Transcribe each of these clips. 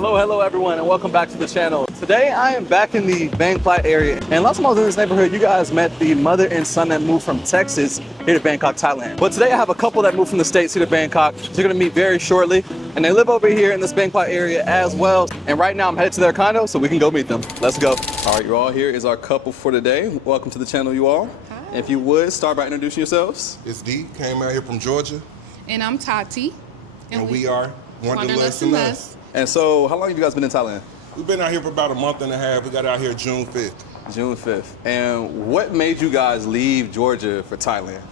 Hello everyone, and welcome back to the channel. Today I am back in the Bangkok area, and last time I was in this neighborhood, you guys met the mother and son that moved from Texas here to Bangkok, Thailand. But today I have a couple that moved from the States here to Bangkok. So you're gonna meet very shortly, and they live over here in this Bangkok area as well. And right now I'm headed to their condo so we can go meet them. Let's go. All right, you all, here is our couple for today. Welcome to the channel, you all. Hi. If you would, start by introducing yourselves. It's Dee, came out here from Georgia. And I'm Tati. And we are Wanderlust and Us. And so, how long have you guys been in Thailand? We've been out here for about a month and a half. We got out here June 5th. June 5th. And what made you guys leave Georgia for Thailand?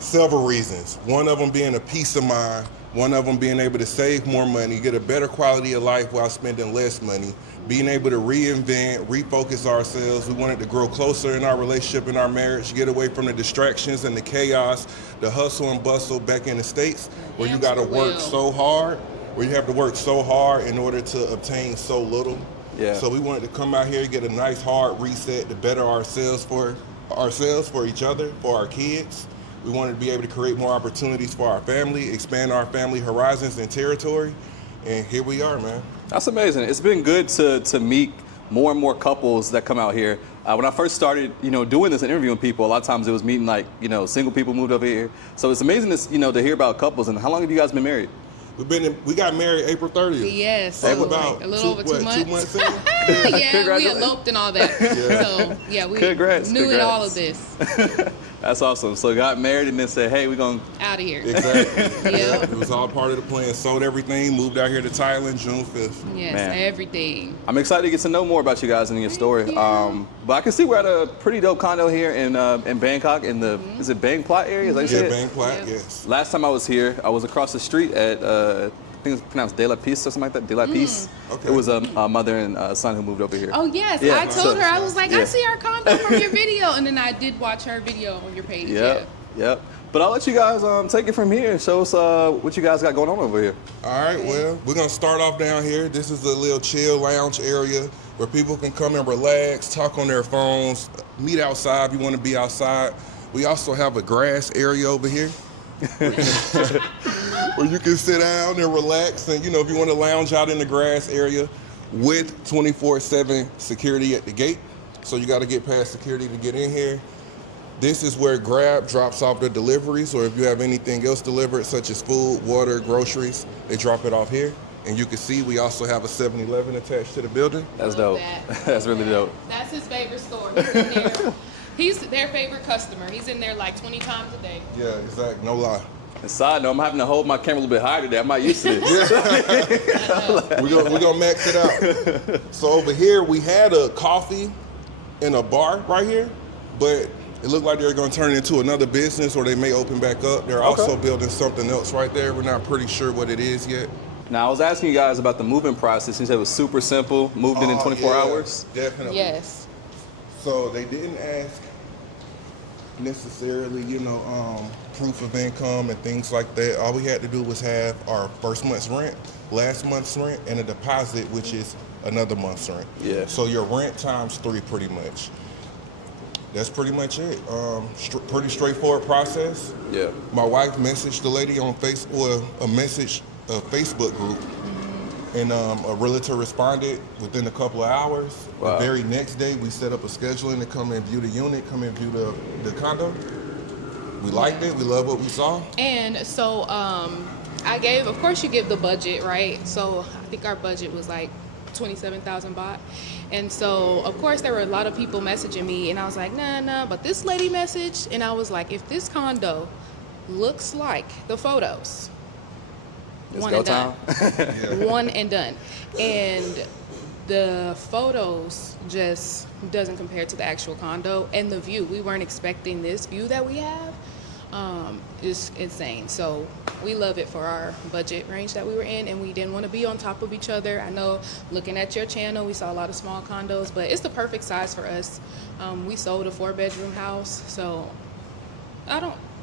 Several reasons. One of them being a peace of mind. One of them being able to save more money, get a better quality of life while spending less money. Being able to reinvent, refocus ourselves. We wanted to grow closer in our relationship, in our marriage, get away from the distractions and the chaos, the hustle and bustle back in the States where you gotta work so hard. Where you have to work so hard in order to obtain so little. Yeah. So we wanted to come out here, get a nice hard reset to better ourselves, for each other, for our kids. We wanted to be able to create more opportunities for our family, expand our family horizons and territory. And here we are, man. That's amazing. It's been good to meet more and more couples that come out here. When I first started, doing this and interviewing people, a lot of times it was meeting single people moved over here. So it's amazing to hear about couples. And how long have you guys been married? We got married April 30th. Yes, so about a little over 2 months. 2 months ago? Yeah, we eloped and all that. Yeah. So yeah, we Congrats. knew all of this. That's awesome. So got married and then said, hey, we're going out of here. Exactly. Yep. It was all part of the plan. Sold everything, moved out here to Thailand June 5th. Yes, Man. everything. I'm excited to get to know more about you guys and your story. But I can see we're at a pretty dope condo here in Bangkok in the, is it Bangkok area? Is that Yeah, it? Bangkok, Yep. yes. Last time I was here, I was across the street at, I think it's pronounced De La Peace or something like that, De La Peace. Okay. It was a mother and son who moved over here. Oh yes, Yeah. I told her, I was like, Yeah. I see our condo from your video, and then I did watch her video on your page. Yep. But I'll let you guys take it from here and show us what you guys got going on over here. All right, well, we're gonna start off down here. This is a little chill lounge area where people can come and relax, talk on their phones, meet outside if you wanna be outside. We also have a grass area over here. Where you can sit down and relax and, if you wanna lounge out in the grass area with 24/7 security at the gate. So you gotta get past security to get in here. This is where Grab drops off the deliveries, or if you have anything else delivered, such as food, water, groceries, they drop it off here. And you can see we also have a 7-Eleven attached to the building. That's dope. That's really dope. That's his favorite store. He's in there. He's their favorite customer. He's in there like 20 times a day. Yeah, exactly, no lie. And side note, I'm having to hold my camera a little bit higher today. I'm not used to this. We're gonna max it out. So over here, we had a coffee and a bar right here, but it looked like they're gonna turn it into another business, or they may open back up. They're also building something else right there. We're not pretty sure what it is yet. Now, I was asking you guys about the moving process. You said it was super simple, moved in 24 hours. Definitely. Yes. So they didn't ask necessarily, proof of income and things like that. All we had to do was have our first month's rent, last month's rent, and a deposit, which is another month's rent. Yeah. So your rent times 3 pretty much. That's pretty much it. Pretty straightforward process. Yeah. My wife messaged the lady on Facebook, a Facebook group, and a realtor responded within a couple of hours. Wow. The very next day, we set up a scheduling to come and view the unit, come and view the condo. We liked it. We love what we saw. And so of course you give the budget, right? So I think our budget was like 27,000 baht. And so, of course, there were a lot of people messaging me, and I was like, nah, but this lady messaged, and I was like, if this condo looks like the photos, It's one go and done. Yeah. One and done. And the photos just doesn't compare to the actual condo, and the view. We weren't expecting this view that we have. Is insane. So we love it for our budget range that we were in, and we didn't want to be on top of each other. I know looking at your channel, we saw a lot of small condos, but it's the perfect size for us. We sold a 4-bedroom house, so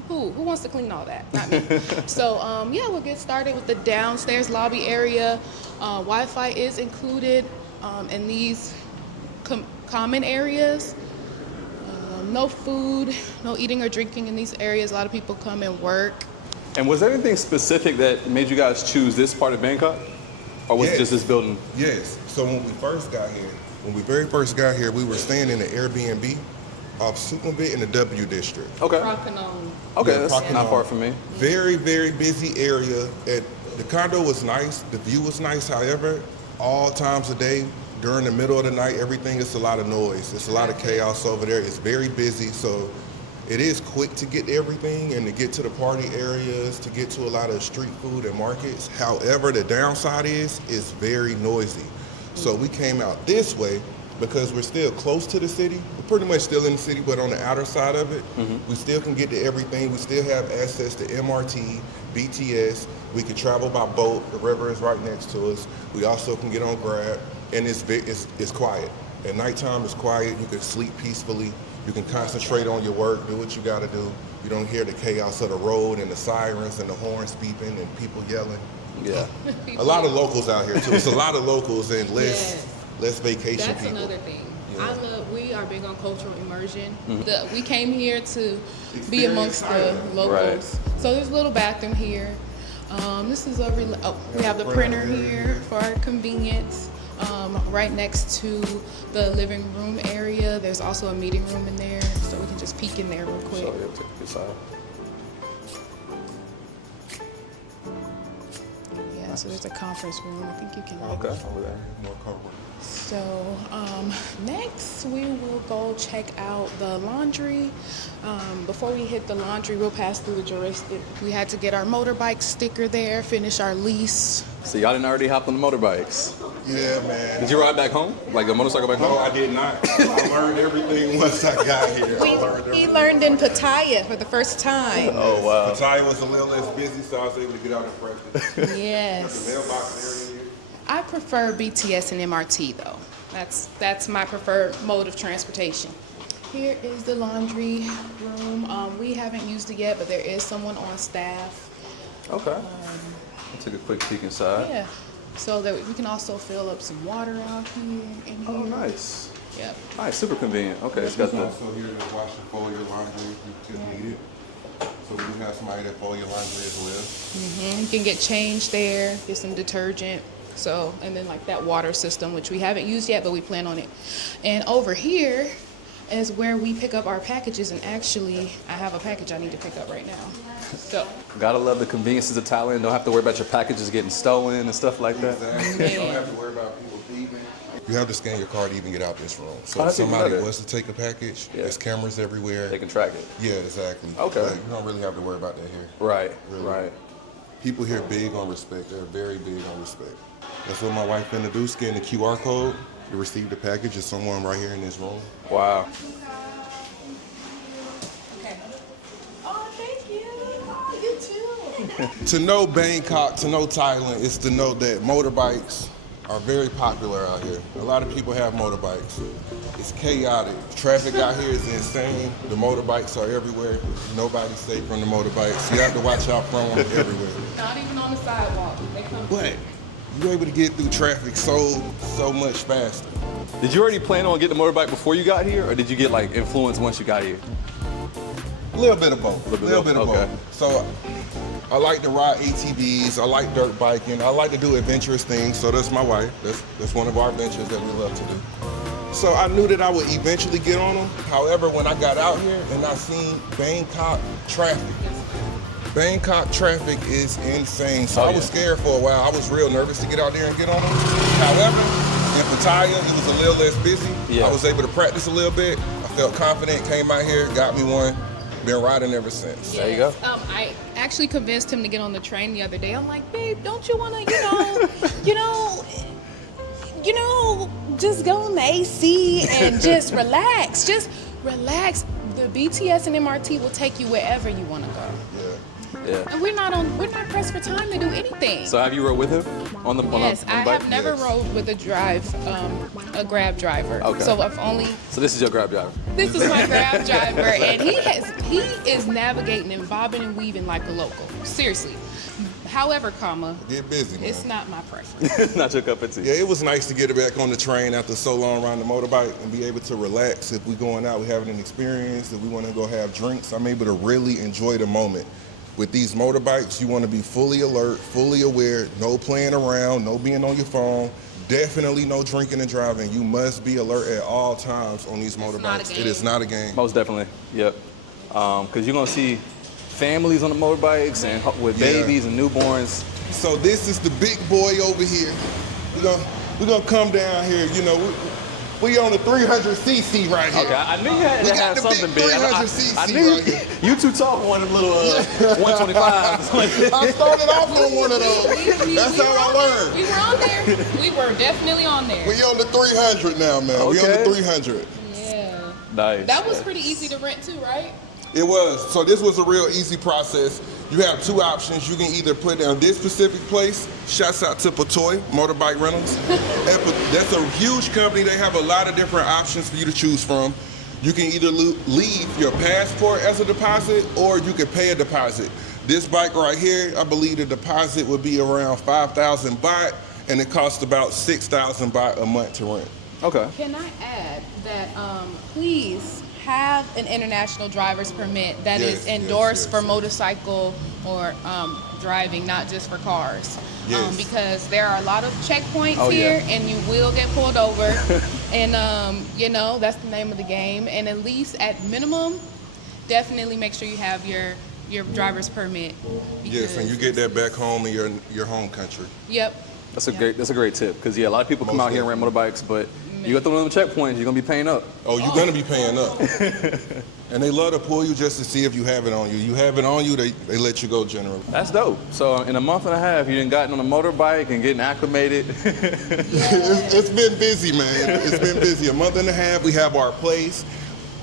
who wants to clean all that? Not me. So we'll get started with the downstairs lobby area. Wi-Fi is included in these common areas. No food, no eating or drinking in these areas. A lot of people come and work. And was there anything specific that made you guys choose this part of Bangkok? Or was it Yes. just this building? Yes. So when we very first got here, we were staying in an Airbnb off Sukhumvit in the W District. Okay. Crocodile. Okay, Yeah, that's Crockett not far Mall. from me. Very, very busy area. The condo was nice. The view was nice. However, all times of day, during the middle of the night, everything is a lot of noise. It's a lot of chaos over there. It's very busy. So it is quick to get to everything and to get to the party areas, to get to a lot of street food and markets. However, the downside is it's very noisy. So we came out this way because we're still close to the city. We're pretty much still in the city, but on the outer side of it, we still can get to everything. We still have access to MRT, BTS. We can travel by boat. The river is right next to us. We also can get on Grab, and it's quiet. At nighttime, it's quiet. You can sleep peacefully. You can concentrate on your work, do what you got to do. You don't hear the chaos of the road and the sirens and the horns beeping and people yelling. Yeah. A lot of locals out here too. It's a lot of locals and less vacation That's people. another thing. Yeah. We are big on cultural immersion. We came here to be amongst the locals. Right. So there's a little bathroom here. This is we have the printer here for our convenience. Right next to the living room area, there's also a meeting room in there, so we can just peek in there real quick. So, yeah, take this out. Yeah, so there's a conference room. I think you can. Okay, over there. More comfortable. So next we will go check out the laundry. Before we hit the laundry, we'll pass through the juristic. We had to get our motorbike sticker there, finish our lease. So y'all didn't already hop on the motorbikes. Yeah, man. Did you ride back home? Like a motorcycle back No, home? I did not. I learned everything once I got here. He learned in Pattaya for the first time. Oh, wow. Pattaya was a little less busy, so I was able to get out and practice. Got the Yes. mailbox area here. I prefer BTS and MRT though. That's my preferred mode of transportation. Here is the laundry room. We haven't used it yet, but there is someone on staff. Okay. I took a quick peek inside. Yeah. So that we can also fill up some water out here and here. Oh, nice. Yep. Nice, super convenient. Okay, it's got the. Also here to wash and fold your laundry if you need it. So we do have somebody that fold your laundry as well. You can get changed there, get some detergent. So, and then like that water system, which we haven't used yet, but we plan on it. And over here is where we pick up our packages. And actually, I have a package I need to pick up right now. So, Gotta love the conveniences of Thailand. Don't have to worry about your packages getting stolen and stuff like that. Exactly. You don't have to worry about people thieving. You have to scan your card to even get out this room. So Oh, if that's even somebody better. was to take a package, Yeah. there's cameras everywhere. They can track it. Yeah, exactly. Okay. Like, you don't really have to worry about that here. Right, Really. right. People here big on respect. They're very big on respect. That's what my wife finna do, scan the QR code to receive the package of someone right here in this room. Wow. okay. Oh, thank you. Oh, you too. To know Bangkok, to know Thailand, is to know that motorbikes are very popular out here. A lot of people have motorbikes. It's chaotic. Traffic out here is insane. The motorbikes are everywhere. Nobody's safe from the motorbikes. You have to watch out from them everywhere. Not even on the sidewalk. They come. But you're able to get through traffic so much faster. Did you already plan on getting a motorbike before you got here, or did you get like influence once you got here? A little bit of both. Little bit of both, okay. both. So I like to ride ATVs. I like dirt biking. I like to do adventurous things. So that's my wife. That's one of our ventures that we love to do. So I knew that I would eventually get on them. However, when I got out here and I seen Bangkok traffic is insane. So Oh, I yeah. was scared for a while. I was real nervous to get out there and get on them. However, in Pattaya, it was a little less busy. Yeah. I was able to practice a little bit. I felt confident, came out here, got me one. Been riding ever since. There you go. I actually convinced him to get on the train the other day. I'm like, babe, don't you want to, just go in the AC and just relax. Just relax. The BTS and MRT will take you wherever you want to go. Yeah. And we're not pressed for time to do anything. So have you rode with him on the Yes, on the I bike? have never Yes. rode with a Grab driver. Okay. So I've only. So this is your Grab driver. This is my Grab driver, and he is navigating and bobbing and weaving like a local. Seriously. However, Get busy, man. it's not my preference. Not your cup of tea. Yeah, it was nice to get back on the train after so long riding the motorbike and be able to relax. If we going out, we having an experience. If we want to go have drinks, I'm able to really enjoy the moment. With these motorbikes, you want to be fully alert, fully aware, no playing around, no being on your phone, definitely no drinking and driving. You must be alert at all times on these motorbikes. It is not a game. Most definitely, yep. Because you're gonna see families on the motorbikes and with babies and newborns. So this is the big boy over here. We're gonna come down here. You know, we on the 300cc right here. Okay, I knew you had to have something big. 300cc I knew right here. you too tall for one of them little 125s. I started off on one of those. That's how I learned. We were on there. We were definitely on there. We on the 300 now, man. We on the 300. Yeah. Nice. That was pretty easy to rent too, right? It was. So this was a real easy process. You have two options. You can either put down this specific place. Shouts out to Patoy Motorbike Rentals. That's a huge company. They have a lot of different options for you to choose from. You can either leave your passport as a deposit or you can pay a deposit. This bike right here, I believe the deposit would be around 5,000 baht and it costs about 6,000 baht a month to rent. Okay. Can I add that please have an international driver's permit that is endorsed for motorcycle or driving, not just for cars. Because there are a lot of checkpoints here and you will get pulled over. And, you know, that's the name of the game. And at least at minimum, definitely make sure you have your driver's permit. Yes, and you get that back home in your home country. Yep. That's a great tip because a lot of people come out here and rent motorbikes, but you got them checkpoints, you're gonna be paying up. Oh, you're gonna be paying up. And they love to pull you just to see if you have it on you. You have it on you, they let you go generally. That's dope. So in a month and a half, you done gotten on a motorbike and getting acclimated. It's been busy, man. It's been busy. A month and a half, we have our place.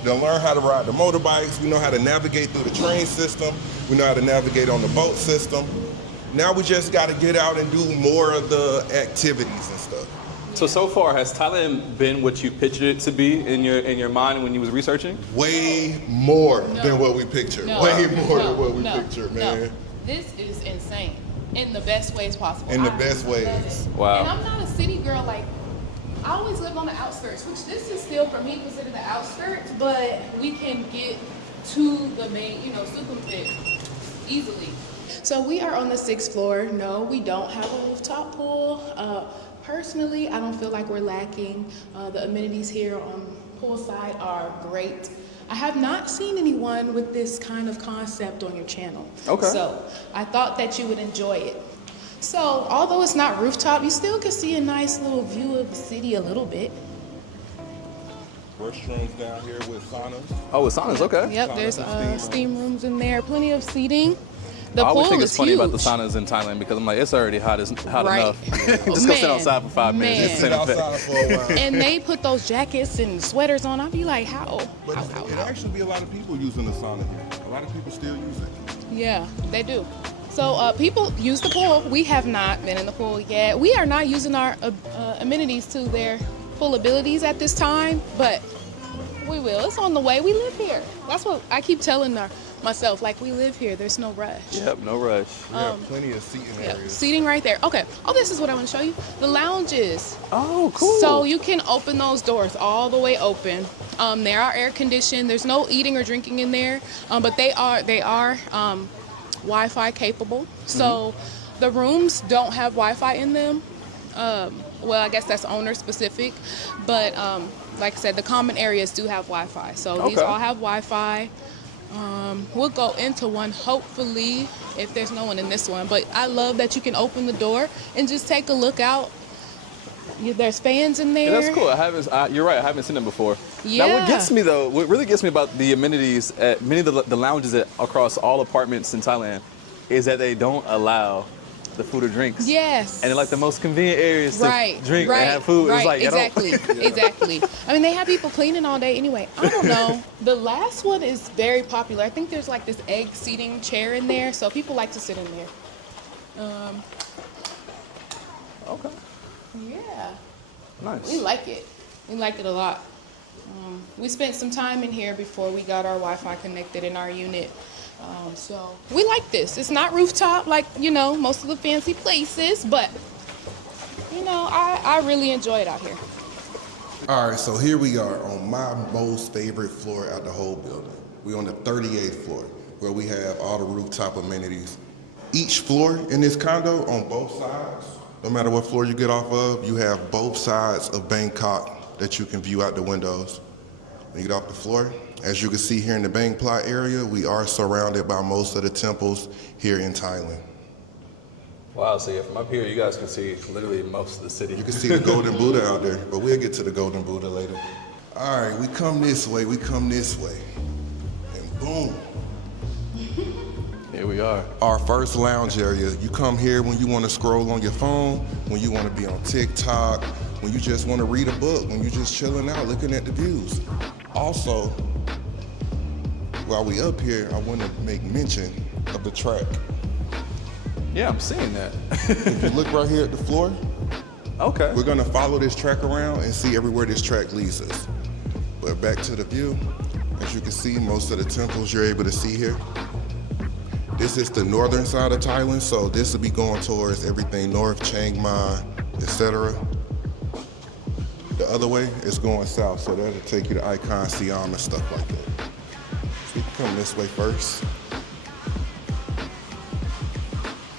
They'll learn how to ride the motorbikes. We know how to navigate through the train system. We know how to navigate on the boat system. Now we just got to get out and do more of the activities and stuff. So far, has Thailand been what you pictured it to be in your mind when you was researching? Way more than what we pictured. Way more than what we pictured, man. No. This is insane in the best ways possible. In the best ways. Wow. And I'm not a city girl. Like, I always lived on the outskirts, which this is still for me considered the outskirts, but we can get to the main, Sukhumvit easily. So we are on the 6th floor. No, we don't have a rooftop pool. Personally, I don't feel like we're lacking. The amenities here on poolside are great. I have not seen anyone with this kind of concept on your channel. Okay. So I thought that you would enjoy it. So although it's not rooftop, you still can see a nice little view of the city a little bit. Restrooms down here with saunas. Oh, with saunas, okay. Yep, there's steam rooms in there, plenty of seating. The I always pool think it's is funny huge. about the saunas in Thailand because I'm like, it's already hot Right. enough. Just go sit Man, outside for 5 minutes. man. It's Sit outside for a while. And they put those jackets and sweaters on. I'd be like, how? But it actually be a lot of people using the sauna here. A lot of people still use it. Yeah, they do. So people use the pool. We have not been in the pool yet. We are not using our amenities to their full abilities at this time, but we will. It's on the way. We live here. That's what I keep telling myself. Like, we live here. There's no rush. Yep, no rush. We have plenty of seating areas. Seating right there. Okay. Oh, this is what I want to show you. The lounges. Oh, cool. So you can open those doors all the way open. They are air conditioned. There's no eating or drinking in there, but they are Wi-Fi capable. So the rooms don't have Wi-Fi in them. Well, I guess that's owner specific, but like I said, the common areas do have Wi-Fi. So these all have Wi-Fi. We'll go into one hopefully if there's no one in this one, but I love that you can open the door and just take a look out. There's fans in there. Yeah, that's cool. You're right. I haven't seen them before. Yeah. Now, what really gets me about the amenities at many of the lounges across all apartments in Thailand is that they don't allow the food or drinks. Yes. And they're like the most convenient areas to drink and have food. Right, It's like, exactly, exactly. I mean, they have people cleaning all day anyway. I don't know. The last one is very popular. I think there's like this egg seating chair in there, so people like to sit in there. Okay. Yeah. Nice. We like it. We like it a lot. We spent some time in here before we got our Wi-Fi connected in our unit. So we like this. It's not rooftop like, most of the fancy places, but, I really enjoy it out here. All right, so here we are on my most favorite floor out the whole building. We're on the 38th floor. where we have all the rooftop amenities. Each floor in this condo on both sides, no matter what floor you get off of, you have both sides of Bangkok that you can view out the windows. When you get off the floor, as you can see here in the Bangkok area, we are surrounded by most of the temples here in Thailand. Wow, so yeah, from up here, you guys can see literally most of the city. You can see the Golden Buddha out there, but we'll get to the Golden Buddha later. All right, we come this way, and boom. Here we are. Our first lounge area. You come here when you want to scroll on your phone, when you want to be on TikTok, when you just want to read a book, when you're just chilling out, looking at the views. Also, while we up here, I want to make mention of the track. Yeah, I'm seeing that. If you look right here at the floor, Okay. we're gonna follow this track around and see everywhere this track leads us. But back to the view, as you can see, most of the temples you're able to see here. This is the northern side of Thailand, so this will be going towards everything north, Chiang Mai, etc. The other way is going south, so that'll take you to Icon Siam and stuff like that. So you can come this way first.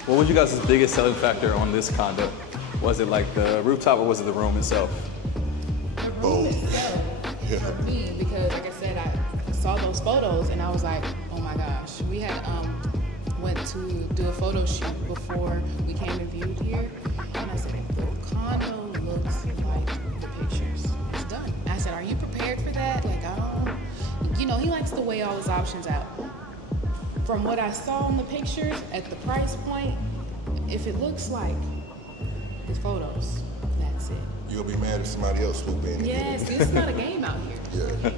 What was you guys' biggest selling factor on this condo? Was it like the rooftop or was it the room itself? Both. Yeah. For me, because like I said, I saw those photos and I was like, oh my gosh. We had went to do a photo shoot before we came and viewed here, and I said, the condo looks like the pictures. It's done. I said, are you prepared for that? Like, I don't, you know, he likes to weigh all his options out. From what I saw in the pictures at the price point, if it looks like his photos, that's it. You'll be mad if somebody else swoop in. Yes, it's not a game out here. Yeah.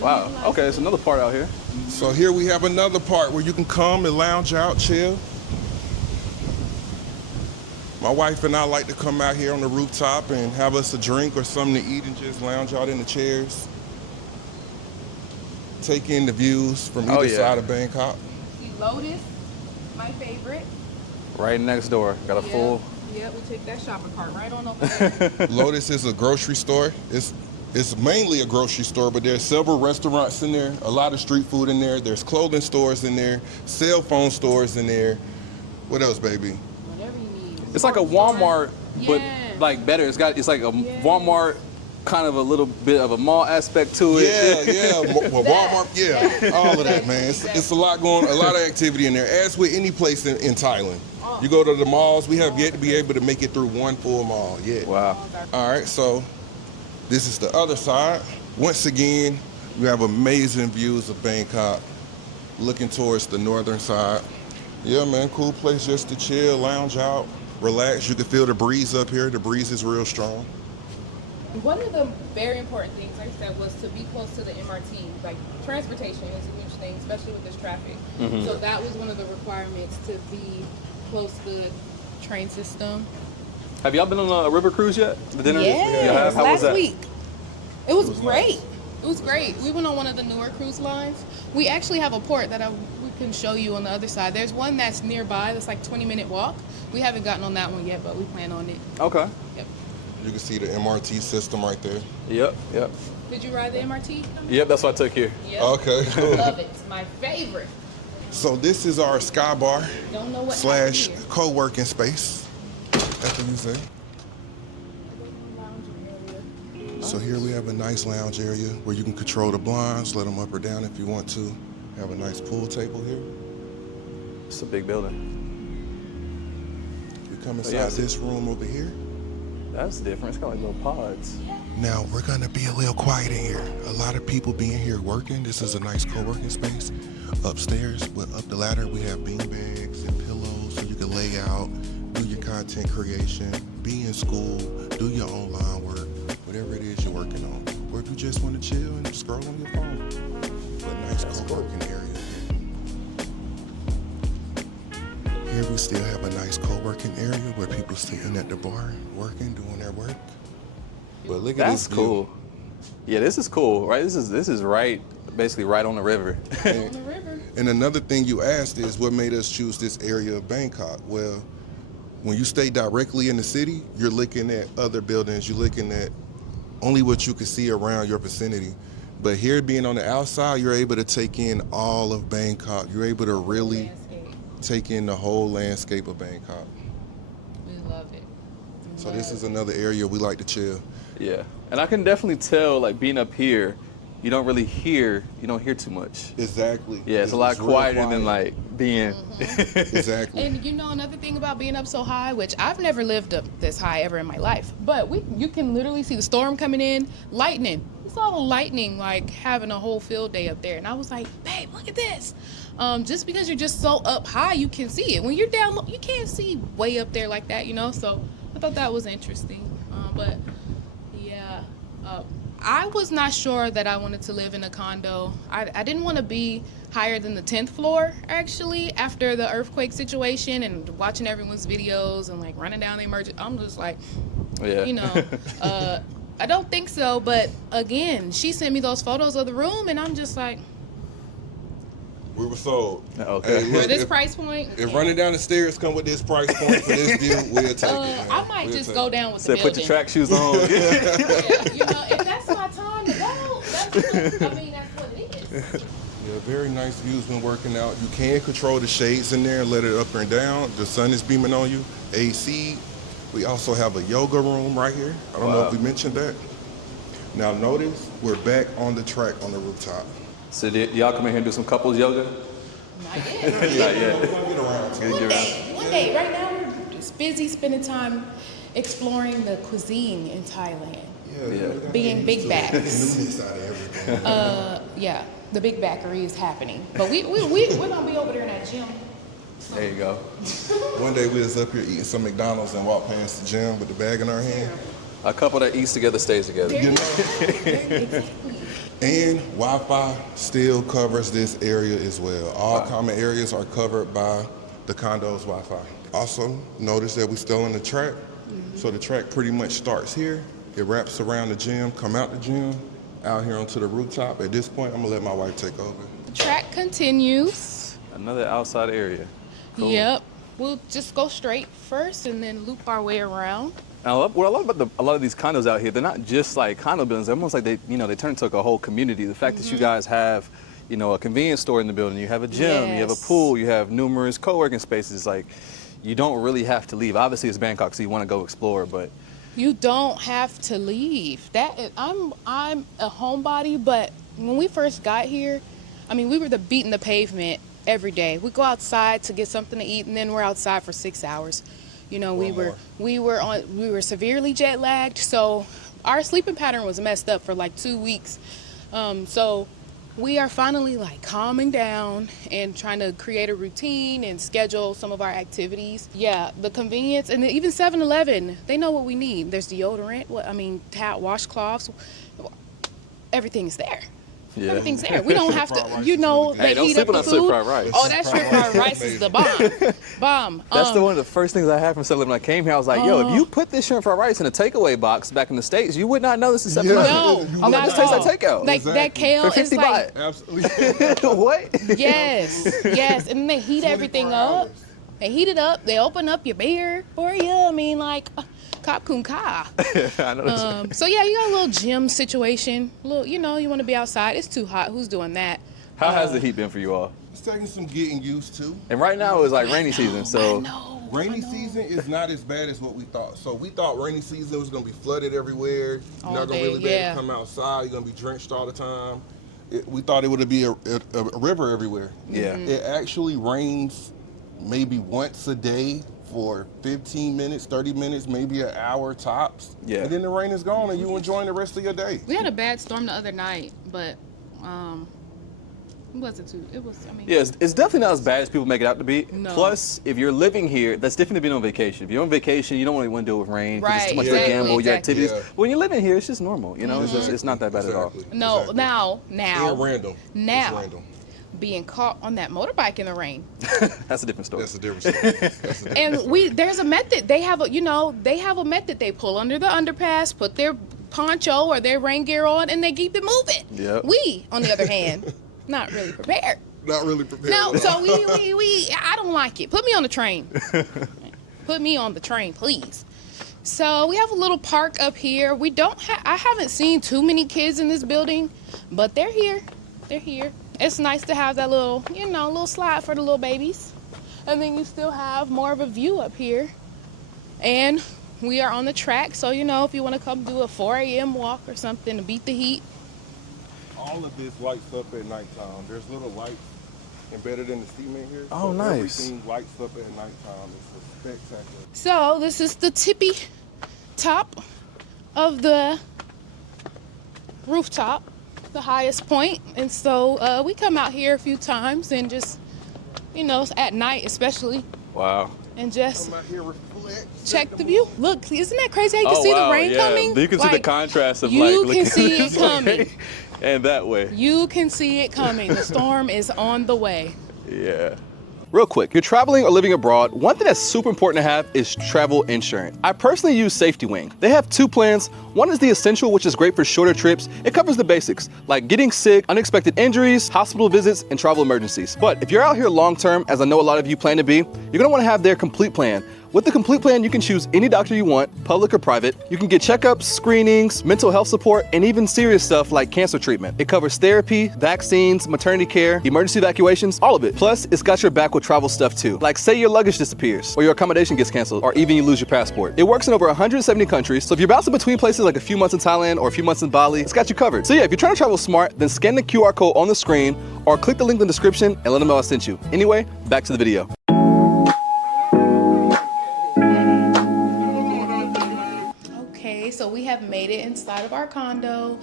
Wow. Okay, there's another part out here. So here we have another part where you can come and lounge out, chill. My wife and I like to come out here on the rooftop and have us a drink or something to eat and just lounge out in the chairs. Take in the views from either side of Bangkok. See Lotus, my favorite. Right next door. Got a full. Yeah, we take that shopping cart right on over there. Lotus is a grocery store. It's mainly a grocery store, but there's several restaurants in there, a lot of street food in there. There's clothing stores in there, cell phone stores in there. What else, baby? Whatever you need. It's like a Walmart, but Yeah. like better. It's like a Walmart, kind of a little bit of a mall aspect to it. Well, Walmart, all of that, man. It's a lot a lot of activity in there, as with any place in Thailand. You go to the malls, we have yet to be able to make it through one full mall yet. Wow. All right, so this is the other side. Once again, we have amazing views of Bangkok, looking towards the northern side. Yeah, man, cool place just to chill, lounge out, relax. You can feel the breeze up here. The breeze is real strong. One of the very important things, like I said, was to be close to the MRT. Like, transportation is a huge thing, especially with this traffic. So that was one of the requirements, to be close to the train system. Have y'all been on a river cruise yet? The dinner? Yeah, How was last that? week. It was nice. great. It was great. We went on one of the newer cruise lines. We actually have a port that we can show you on the other side. There's one that's nearby that's like 20-minute walk. We haven't gotten on that one yet, but we plan on it. Okay. Yep. You can see the MRT system right there. Yep. Did you ride the MRT? Yep, that's what I took here. Yep. Okay, cool. Love it. It's my favorite. So this is our Sky Bar Don't know what / happened here. co-working space. That's what you say. So here we have a nice lounge area where you can control the blinds, let them up or down if you want to. Have a nice pool table here. It's a big building. You come inside yeah. this room over here. That's different. It's kind of like little pods. Now we're gonna be a little quiet in here. A lot of people being here working. This is a nice co-working space. Upstairs, up the ladder, we have bean bags and pillows so you can lay out, do your content creation, be in school, do your online work, whatever it is you're working on. Or if you just want to chill and scroll on your phone. But nice co-working area here. Here we still have a nice co-working area where people sitting at the bar, working, doing their work. But look at That's this view. cool. Yeah, this is cool, right? This is right, basically right on the river. On the river. And another thing you asked is what made us choose this area of Bangkok. Well, when you stay directly in the city, you're looking at other buildings, you're looking at only what you can see around your vicinity. But here, being on the outside, you're able to take in all of Bangkok. You're able to really take in the whole landscape of Bangkok. We love it. So this is another area we like to chill. Yeah, and I can definitely tell, like being up here, you don't hear too much. Exactly. Yeah, it's a lot real quieter quiet. than like being. Exactly. And you know another thing about being up so high, which I've never lived up this high ever in my life, but you can literally see the storm coming in, lightning. We saw the lightning like having a whole field day up there, and I was like, babe, look at this. Just because you're just so up high, you can see it. When you're down low, you can't see way up there like that, you know. So I thought that was interesting. But yeah. I was not sure that I wanted to live in a condo. I didn't want to be higher than the 10th floor, actually, after the earthquake situation and watching everyone's videos and like running down the emergency. I'm just like, Yeah. you know, I don't think so. But again, she sent me those photos of the room and I'm just like, We were sold. Okay. Hey, look, for this if, price point, if running down the stairs come with this price point for this view, we'll take it. Man. I might We'll just take go it. down with Said the put building. your track shoes on. Yeah, you know, if that's my time to go, that's what it is. Yeah, very nice view's been working out. You can control the shades in there and let it up and down. The sun is beaming on you. AC. We also have a yoga room right here. I don't know if we mentioned that. Now notice we're back on the track on the rooftop. So do y'all come in here and do some couples yoga? Not yet. Not yet. We're gonna get around to it. One day. Right now we're just busy spending time exploring the cuisine in Thailand. Yeah. Being big bags. Newness out of everything. Yeah, the big backery is happening. But we're gonna be over there in that gym. There you go. One day we was up here eating some McDonald's and walked past the gym with the bag in our hand. A couple that eats together stays together. You know? Exactly. And Wi-Fi still covers this area as well. All common areas are covered by the condo's Wi-Fi. Also, notice that we're still on the track. So the track pretty much starts here. It wraps around the gym, come out the gym, out here onto the rooftop. At this point, I'm gonna let my wife take over. Track continues. Another outside area. Cool. Yep. We'll just go straight first and then loop our way around. Now, what I love about a lot of these condos out here, they're not just like condo buildings. They're almost like they turn into like a whole community. The fact that you guys have, a convenience store in the building, you have a gym, you have a Yes. pool, you have numerous co-working spaces. Like, you don't really have to leave. Obviously, it's Bangkok, so you want to go explore, but You don't have to leave. I'm a homebody, but when we first got here, we were beating the pavement every day. We go outside to get something to eat, and then we're outside for 6 hours. You know, we were severely jet lagged, so our sleeping pattern was messed up for like 2 weeks. So we are finally like calming down and trying to create a routine and schedule some of our activities. Yeah, the convenience, and even 7-Eleven, they know what we need. There's deodorant, washcloths, everything's there. yeah. Everything's there. We don't have Fried to, rice they is really good. Hey, don't heat sleep up on the that shrimp food. fried rice. Oh, that shrimp fried rice is the bomb. That's one of the first things I had from 7-Eleven when I came here. I was like, yo, if you put this shrimp fried rice in a takeaway box back in the States, you would not know this is 7-Eleven. No, I'm like, this tastes like takeout. Like that kale For 50 is like, baht. Absolutely. What? yes, and then they heat everything 24 up. hours. They heat it up. They open up your beer for you. Kap kun ka. I know that's So yeah, you got a little gym situation. You want to be outside. It's too hot. Who's doing that? How has the heat been for you all? It's taking some getting used to. And right now it's like rainy season, so Rainy season is not as bad as what we thought. So we thought rainy season was gonna be flooded everywhere. You're All not gonna day, really be able yeah. to come outside. You're gonna be drenched all the time. We thought it would be a river everywhere. yeah. It actually rains maybe once a day for 15 minutes, 30 minutes, maybe an hour tops. Yeah. And then the rain is gone and you enjoying the rest of your day. we had a bad storm the other night, but it wasn't too. It was. Yeah, it's definitely not as bad as people make it out to be. No. Plus, if you're living here, that's different than being on vacation. If you're on vacation, you don't really want to deal with rain. 'Cause it's too Right, much of a exactly, gamble, your exactly. activities. Yeah. When you're living here, it's just normal. It's not that bad at all. Exactly. No, Exactly. now And random. Now. It's random. being caught on that motorbike in the rain. That's a different story. That's a different story. That's a different And there's a method. They have a method. They pull under the underpass, put their poncho or their rain gear on, and they keep it moving. Yep. We, on the other hand, not really prepared. not really prepared. No, at all. so I don't like it. Put me on the train. Put me on the train, please. So we have a little park up here. I haven't seen too many kids in this building, but they're here. They're here. It's nice to have that little, little slide for the little babies. And then you still have more of a view up here. And we are on the track, so if you want to come do a 4 a.m. walk or something to beat the heat. All of this lights up at nighttime. There's little lights embedded in the cement here. Oh, so nice. Everything lights up at nighttime. It's spectacular. So this is the tippy top of the rooftop, the highest point. And so we come out here a few times and just, at night especially, Wow. and just Come out here, reflect, check the view. Look, isn't that crazy how you can see wow, the rain coming? You can see the Like, contrast of you like can see it this way coming. and that way. You can see it coming. The storm is on the way. Yeah. Real quick, you're traveling or living abroad, one thing that's super important to have is travel insurance. I personally use Safety Wing. They have two plans. One is the Essential, which is great for shorter trips. It covers the basics, like getting sick, unexpected injuries, hospital visits, and travel emergencies. But if you're out here long term, as I know a lot of you plan to be, you're gonna wanna have their Complete Plan. With the Complete Plan, you can choose any doctor you want, public or private. You can get checkups, screenings, mental health support, and even serious stuff like cancer treatment. It covers therapy, vaccines, maternity care, emergency evacuations, all of it. Plus, it's got your back with travel stuff too. Like say your luggage disappears, or your accommodation gets canceled, or even you lose your passport. It works in over 170 countries, so if you're bouncing between places like a few months in Thailand or a few months in Bali, it's got you covered. So yeah, if you're trying to travel smart, then scan the QR code on the screen, or click the link in the description and let them know I sent you. Anyway, back to the video. So we have made it inside of our condo.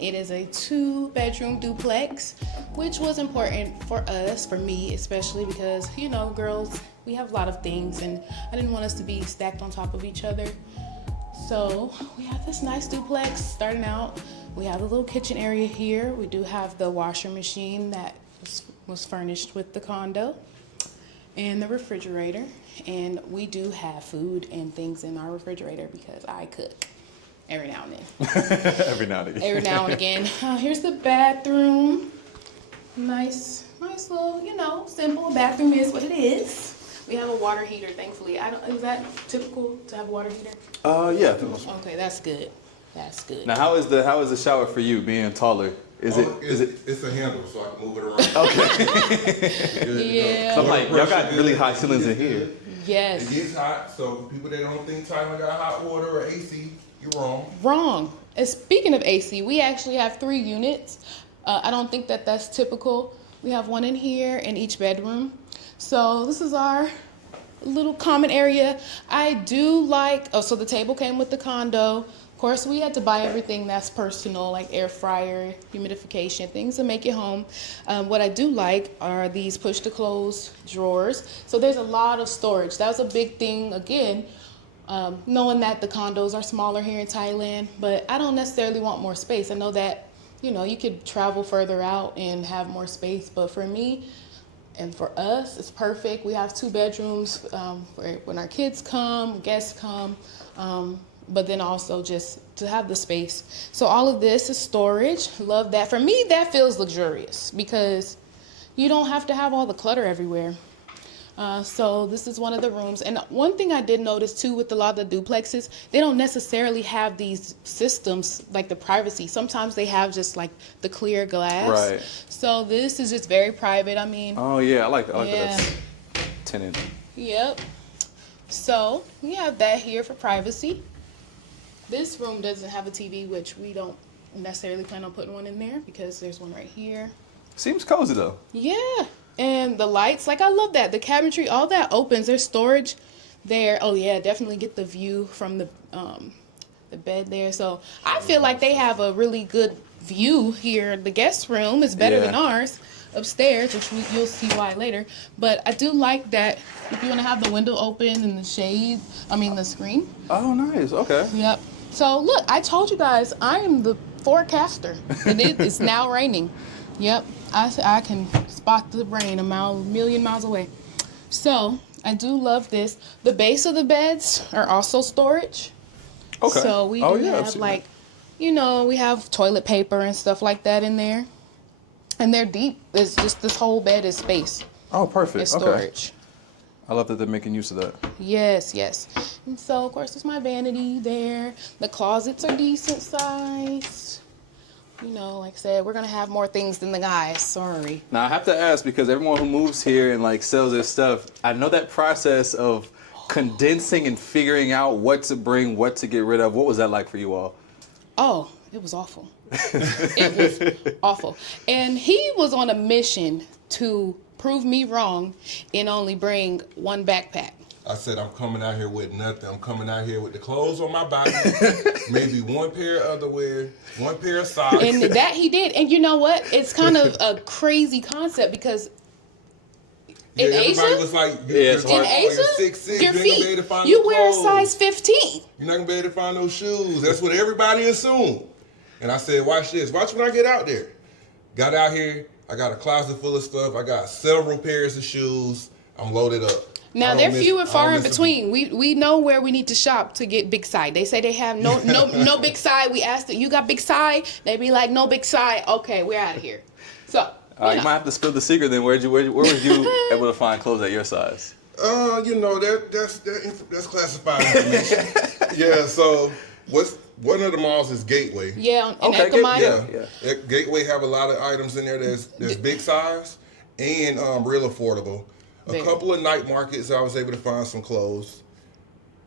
It is a 2-bedroom duplex, which was important for us, for me especially, because girls, we have a lot of things and I didn't want us to be stacked on top of each other. So we have this nice duplex starting out. We have a little kitchen area here. We do have the washer machine that was furnished with the condo, and the refrigerator. And we do have food and things in our refrigerator because I cook every now and then. Every now and again. Every now and again. Here's the bathroom. Nice little, simple. Bathroom is what it is. We have a water heater, thankfully. Is that typical to have a water heater? Yeah. Okay, that's good. That's good. Now, how is the shower for you being taller? Is it? It's a handle, so I can move it around. Okay. Yeah. So I'm like, y'all got really high ceilings in here. Yes. It gets hot, so people that don't think Thailand got hot water or AC, you're wrong. Wrong. And speaking of AC, we actually have 3 units. I don't think that's typical. We have one in here in each bedroom. So this is our little common area. I do like, so the table came with the condo. Of course, we had to buy everything that's personal, like air fryer, humidification, things to make it home. What I do like are these push to close drawers. So there's a lot of storage. That was a big thing, again, knowing that the condos are smaller here in Thailand, but I don't necessarily want more space. I know that, you could travel further out and have more space, but for me and for us, it's perfect. We have 2 bedrooms for when our kids come, guests come, but then also just to have the space. So all of this is storage. Love that. For me, that feels luxurious because you don't have to have all the clutter everywhere. So this is one of the rooms. And one thing I did notice too with a lot of the duplexes, they don't necessarily have these systems like the privacy. Sometimes they have just like the clear glass. Right. So this is just very private. I mean. Oh yeah, I like Yeah. that. Tenant. Yep. So we have that here for privacy. This room doesn't have a TV, which we don't necessarily plan on putting one in there because there's one right here. Seems cozy though. Yeah. And the lights, I love that. The cabinetry, all that opens. There's storage there. Oh yeah, definitely get the view from the bed there. So I feel like they have a really good view here. The guest room is better than ours upstairs, which you'll see why later. But I do like that if you want to have the window open and the screen. Oh nice. Okay. Yep. So look, I told you guys I am the forecaster. It's now raining. Yep. I can spot the rain a million miles away. So I do love this. The base of the beds are also storage. Okay. So we do have we have toilet paper and stuff like that in there. And they're deep. It's just this whole bed is space. Oh, perfect. It's Okay. storage. I love that they're making use of that. Yes, yes. And so, of course, there's my vanity there. The closets are decent sized. You know, like I said, we're going to have more things than the guys. Sorry. Now, I have to ask, because everyone who moves here and like sells their stuff, I know that process of condensing and figuring out what to bring, what to get rid of. What was that like for you all? Oh, it was awful. It was awful. And he was on a mission to prove me wrong and only bring one backpack. I said, I'm coming out here with nothing. I'm coming out here with the clothes on my body, maybe one pair of underwear, one pair of socks. And that he did. And you know what? It's kind of a crazy concept because in everybody Asia, was like, Yeah, it's you're hard. in Asia, 6'6", your you ain't gonna be feet, able to find you no wear a clothes. size 15. You're not gonna be able to find no shoes. That's what everybody assumed. And I said, watch this. Watch when I get out there. Got out here. I got a closet full of stuff. I got several pairs of shoes. I'm loaded up. Now they're few and far in between. We know where we need to shop to get big side. They say they have no big side. We asked them, you got big side? They be like, no big side. Okay, we're out of here. So You might have to spill the secret then. Where was you able to find clothes at your size? You know, that's classified information. Yeah, so one of the malls is Gateway. yeah, in Okay, Economia. yeah. Gateway have a lot of items in there that's big size and real affordable. A Very. couple of night markets I was able to find some clothes.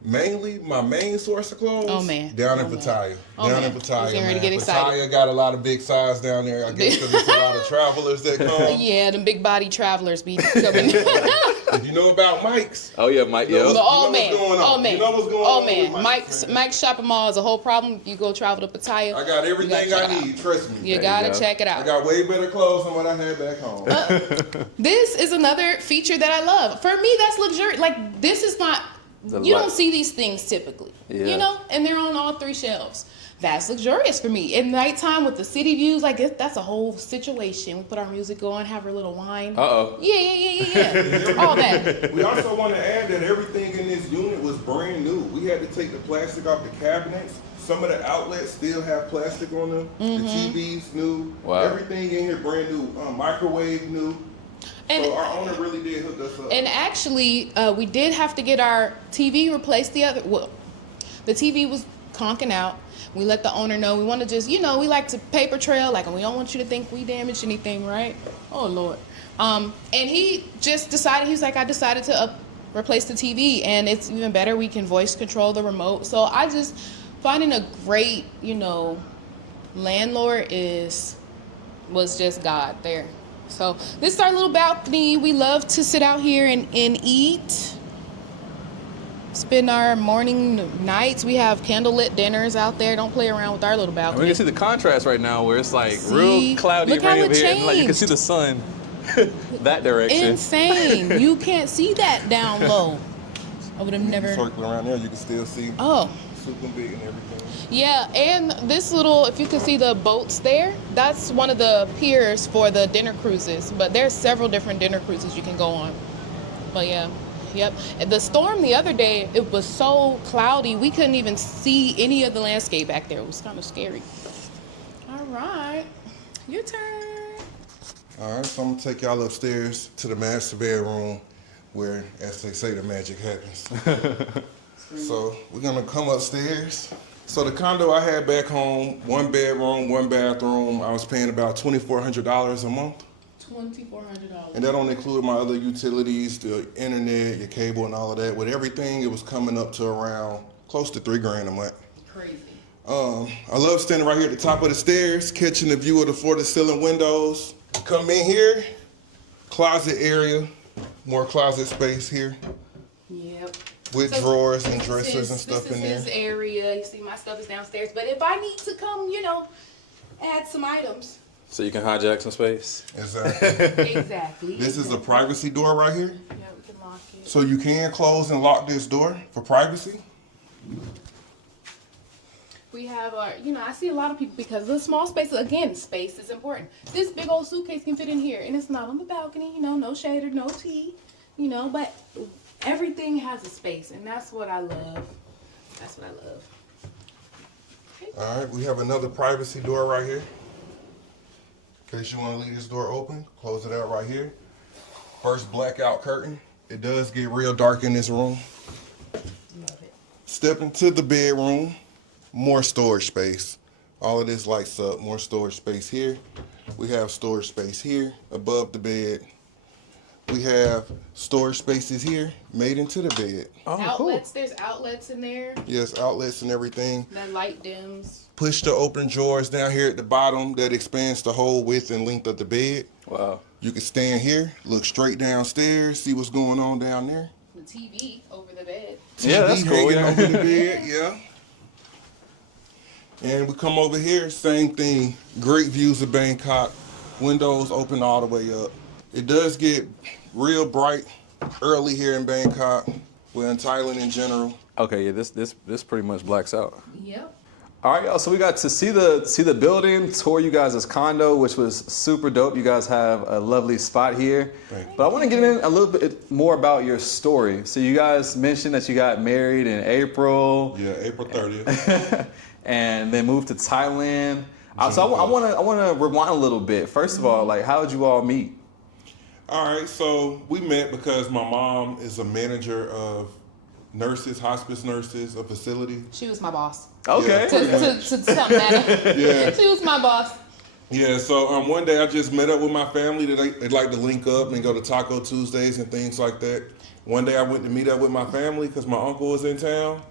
Mainly, my main source of clothes. Oh, man. Down in Oh, man. Pattaya. Oh, Down man. in Pattaya, He's getting ready to man. get excited. Pattaya got a lot of big size down there. I guess because there's a lot of travelers that come. Yeah, them big body travelers be coming. If you know about Mike's, Oh yeah, Mike. You know Yeah. But oh what's man, going on. oh man, You know what's going oh on man. with Mike's man. Mike's shopping mall is a whole problem. If you go travel to Pattaya, I got everything I check it need. Trust me. you you gotta go. check it I out. got way better clothes than what I had back home. This is another feature that I love. For me, that's luxury. Like this is not. You don't see these things typically, Yeah. you know, and they're on all three shelves. That's luxurious for me. At nighttime with the city views, like that's a whole situation. We put our music on, have our little wine. Uh-oh. Yeah. All that. We also want to add that everything in this unit was brand new. We had to take the plastic off the cabinets. Some of the outlets still have plastic on them. Mm-hmm. The TVs new. Wow. Everything in here brand new. Microwave new. And So our owner really did hook us up. And actually, we did have to get our TV replaced the TV was conking out. We let the owner know we want to just, we like to paper trail, like, and we don't want you to think we damaged anything, right? Oh, Lord. And he just decided, I decided to replace the TV, and it's even better. We can voice control the remote. So I just, finding a great, landlord was just God there. So this is our little balcony. We love to sit out here and eat. Spend our morning, nights. We have candlelit dinners out there. Don't play around with our little And balcony. we can see the contrast right now where it's like See? real cloudy Look and rainy how over it here. And like you can see changed. the sun that direction. Insane. You can't see that down low. I would have never. Circle around there, you can still see Oh. Sukhumvit and everything. Yeah, and this little, if you can see the boats there, that's one of the piers for the dinner cruises. But there's several different dinner cruises you can go on. But yeah, yep. And the storm the other day, it was so cloudy, we couldn't even see any of the landscape back there. It was kind of scary. All right, your turn. All right, so I'm gonna take y'all upstairs to the master bedroom where, as they say, the magic happens. So we're gonna come upstairs. So the condo I had back home, 1 bedroom, 1 bathroom, I was paying about $2,400 a month. $2,400. And that don't include my other utilities, the internet, your cable and all of that. With everything, it was coming up to around close to $3,000 a month. Crazy. I love standing right here at the top of the stairs, catching the view of the floor-to-ceiling windows. Come in here, closet area, more closet space here Yep. with So drawers and this dressers is- and stuff this in is there. his area. You see, my stuff is downstairs. But if I need to come, add some items. So you can hijack some space. Exactly. Exactly. This is a privacy door right here. Yeah, we can lock it. So you can close and lock this door for privacy. We have our, I see a lot of people because the small spaces, again, space is important. This big old suitcase can fit in here, and it's not on the balcony, no shade or no tea, but everything has a space, and that's what I love. That's what I love. Okay. All right, we have another privacy door right here. In case you want to leave this door open, close it out right here. First blackout curtain. It does get real dark in this room. Love it. Step into the bedroom. More storage space. All of this lights up. More storage space here. We have storage space here above the bed. We have storage spaces here made into the bed. Oh, Outlets, there's outlets in there. Yes, outlets and everything. That light dims. Push the open drawers down here at the bottom that expands the whole width and length of the bed. Wow. You can stand here, look straight downstairs, see what's going on down there. The TV over the bed. Yeah, that's cool. Hanging Yeah. over the bed, yeah. And we come over here, same thing. Great views of Bangkok. Windows open all the way up. It does get real bright early here in Bangkok. Well, in Thailand in general. Okay, yeah, this pretty much blacks out. Yep. All right, y'all. So we got to see the building, tour you guys' condo, which was super dope. You guys have a lovely spot here. Thank you. But I want to get in a little bit more about your story. So you guys mentioned that you got married in April. Yeah, April 30th. And then moved to Thailand. So I want to rewind a little bit. First of all, like, how did you all meet? All right, so we met because my mom is a manager of nurses, hospice nurses, a facility. She was my boss. Okay. Yeah. To tell matter. Yeah. She was my boss. Yeah, so one day I just met up with my family. They like to link up and go to Taco Tuesdays and things like that. One day I went to meet up with my family because my uncle was in town.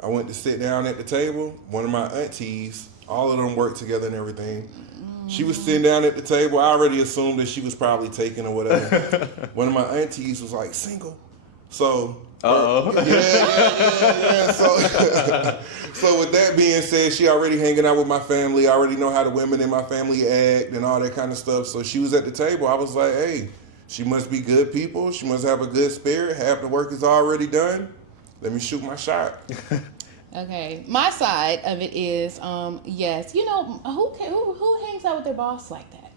I went to sit down at the table. One of my aunties, all of them worked together and everything. She was sitting down at the table. I already assumed that she was probably taken or whatever. One of my aunties was like, single. So, yeah. So with that being said, she already hanging out with my family. I already know how the women in my family act and all that kind of stuff. So she was at the table. I was like, hey, she must be good people. She must have a good spirit. Half the work is already done. Let me shoot my shot. Okay, my side of it is, yes, you know, who hangs out with their boss like that?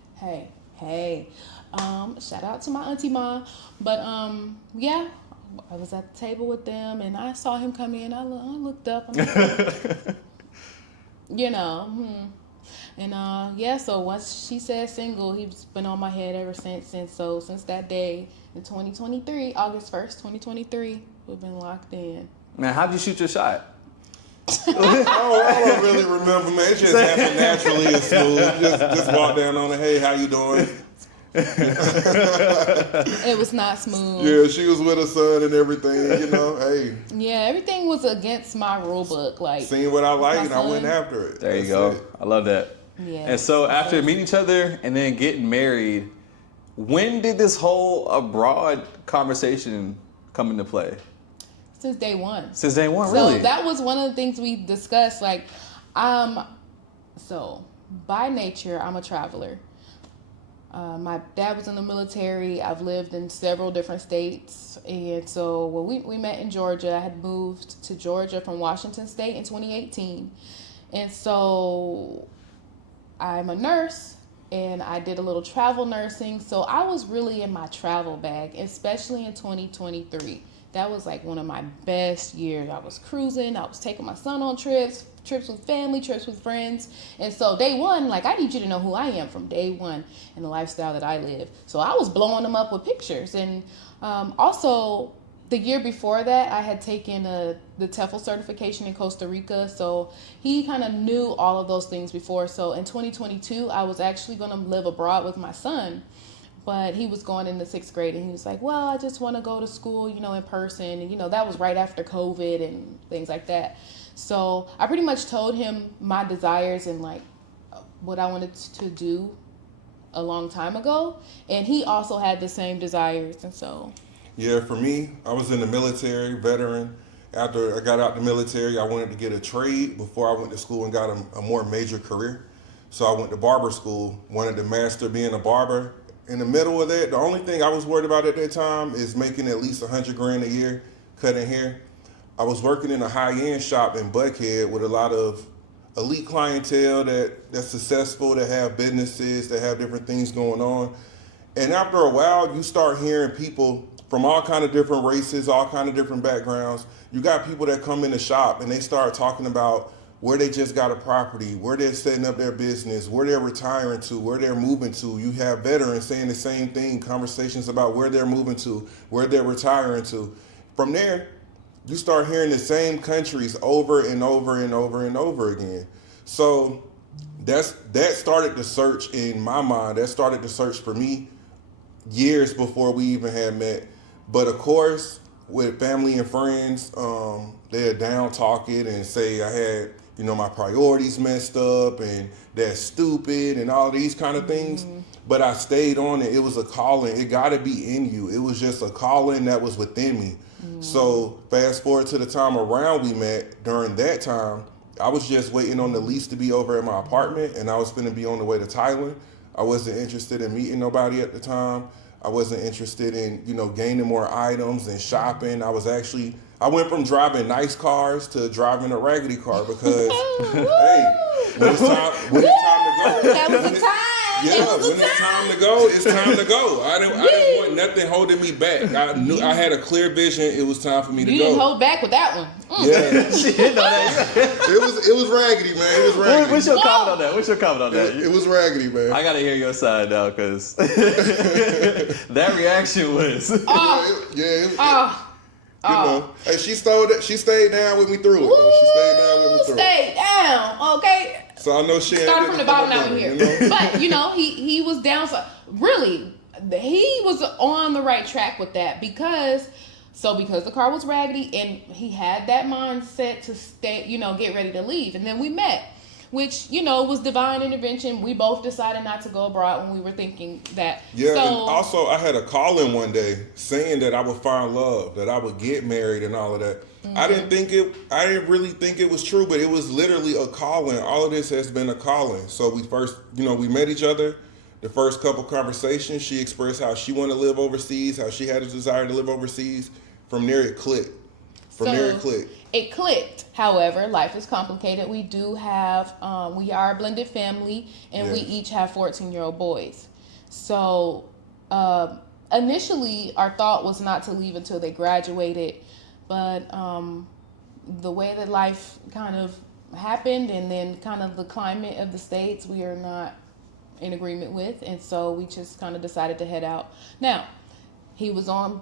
Hey, shout out to my auntie Ma, but yeah, I was at the table with them and I saw him come in. I looked up, I'm like, you know, and yeah. So once she said single, he's been on my head ever since. And so since that day in 2023, August 1st, 2023, we've been locked in. Man, how'd you shoot your shot? I don't really remember, man. It just happened naturally and smooth. Just walk down on it. Hey, how you doing? It was not smooth. Yeah, she was with her son and everything. You know, hey. Yeah, everything was against my rule book. Like, Seen what I like my and I son. went after it. There you That's go. it. I love that. Yeah. And so after meeting each other and then getting married, when did this whole abroad conversation come into play? Since day one. Since day one, So really? that was one of the things we discussed. Like, so by nature, I'm a traveler. My dad was in the military. I've lived in several different states. And so when we met in Georgia, I had moved to Georgia from Washington State in 2018. And so I'm a nurse and I did a little travel nursing. So I was really in my travel bag, especially in 2023. That was like one of my best years. I was cruising. I was taking my son on trips with family, trips with friends. And so day one, like, I need you to know who I am from day one and the lifestyle that I live. So I was blowing them up with pictures. And also, the year before that, I had taken the TEFL certification in Costa Rica. So he kind of knew all of those things before. So in 2022, I was actually going to live abroad with my son. But he was going into 6th grade and he was like, well, I just want to go to school, you know, in person. And, you know, that was right after COVID and things like that. So I pretty much told him my desires and like what I wanted to do a long time ago. And he also had the same desires. And so. Yeah, for me, I was in the military, veteran. After I got out the military, I wanted to get a trade before I went to school and got a more major career. So I went to barber school, wanted to master being a barber. In the middle of that, the only thing I was worried about at that time is making at least $100 grand a year cutting hair. I was working in a high-end shop in Buckhead with a lot of elite clientele that's successful, that have businesses, that have different things going on. And after a while, you start hearing people from all kind of different races, all kind of different backgrounds. You got people that come in the shop and they start talking about where they just got a property, where they're setting up their business, where they're retiring to, where they're moving to. You have veterans saying the same thing, conversations about where they're moving to, where they're retiring to. From there, you start hearing the same countries over and over and over and over again. So that started the search in my mind. That started the search for me years before we even had met. But of course, with family and friends, they'd down talk it and say I had, my priorities messed up and that's stupid and all these kind of things. But I stayed on it. It was a calling. It got to be in you. It was just a calling that was within me. So fast forward to the time around we met. During that time, I was just waiting on the lease to be over at my apartment, and I was finna be on the way to Thailand. I wasn't interested in meeting nobody at the time. I wasn't interested in, gaining more items and shopping. I went from driving nice cars to driving a raggedy car because, hey, when it's time to go. That was a time. Yeah, when it's time to go, it's time to go. I didn't want nothing holding me back. I knew I had a clear vision. It was time for me to go. You didn't hold back with that one. Yeah. She didn't know that. It was raggedy, man. It was raggedy. What's your comment on that? What's your comment on that? It was raggedy, man. I gotta hear your side now, because that reaction was. Hey, she stayed down with me through it. Though. She stayed down with me through it. Stayed down, okay. So I know she started from the bottom now we here. But he was down. Really, he was on the right track with that because the car was raggedy and he had that mindset to stay, get ready to leave. And then we met, which, was divine intervention. We both decided not to go abroad when we were thinking that. Yeah, and also I had a call-in one day saying that I would find love, that I would get married and all of that. Mm-hmm. I didn't really think it was true, but it was literally a calling. All of this has been a calling. So we first, we met each other. The first couple conversations, she expressed how she wanted to live overseas, how she had a desire to live overseas. From there, it clicked. It clicked. However, life is complicated. We do have, we are a blended family, and we each have 14-year-old boys. So initially, our thought was not to leave until they graduated. But the way that life kind of happened and then kind of the climate of the States, we are not in agreement with. And so we just kind of decided to head out. Now, he was on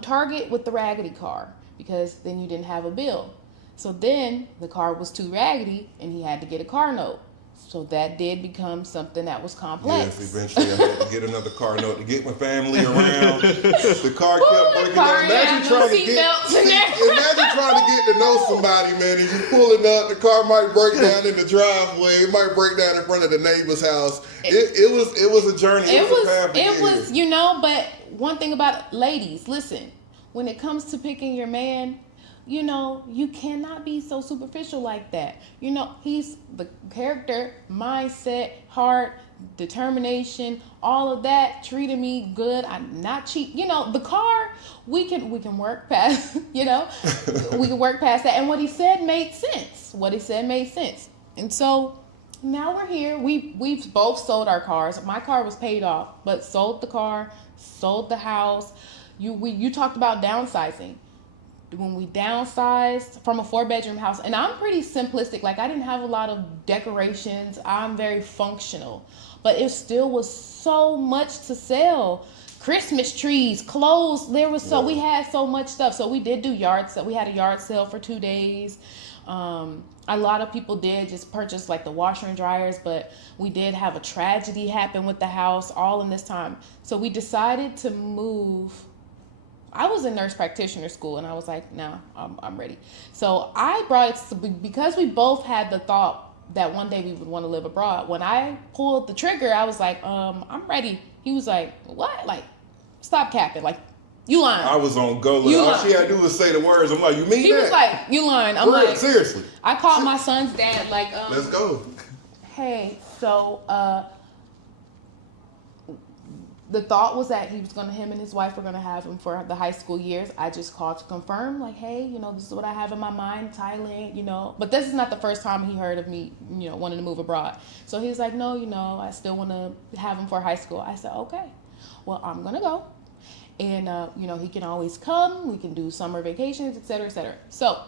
target with the raggedy car because then you didn't have a bill. So then the car was too raggedy and he had to get a car note. So that did become something that was complex. Yes, eventually I had to get another car note to get my family around. The car kept breaking down. Imagine trying to get to know somebody, man, and you're pulling up, the car might break down in the driveway, it might break down in front of the neighbor's house. It was a journey. It was, but one thing about ladies, listen, when it comes to picking your man, you cannot be so superficial like that. He's the character, mindset, heart, determination, all of that, treated me good. I'm not cheap. The car, we can work past, we can work past that. And what he said made sense. And so now we're here. We've both sold our cars. My car was paid off, but sold the car, sold the house. You talked about downsizing. When we downsized from a 4-bedroom house, and I'm pretty simplistic, like I didn't have a lot of decorations, I'm very functional, but it still was so much to sell. Christmas trees, clothes, we had so much stuff. So we did do yard sale. We had a yard sale for 2 days. A lot of people did just purchase like the washer and dryers, but we did have a tragedy happen with the house all in this time. So we decided to move. I was in nurse practitioner school and I was like, no, I'm ready. So I brought it because we both had the thought that one day we would want to live abroad. When I pulled the trigger, I was like, I'm ready. He was like, what? Like, stop capping. Like, you lying. I was on go. All she had to do was say the words. I'm like, you mean that? He was like, you lying. I'm like, seriously. I called my son's dad like, let's go. Hey, so the thought was that him and his wife were going to have him for the high school years. I just called to confirm, like, hey, this is what I have in my mind, Thailand, But this is not the first time he heard of me, wanting to move abroad. So he's like, no, I still want to have him for high school. I said, okay, well, I'm going to go. And, he can always come. We can do summer vacations, et cetera, et cetera. So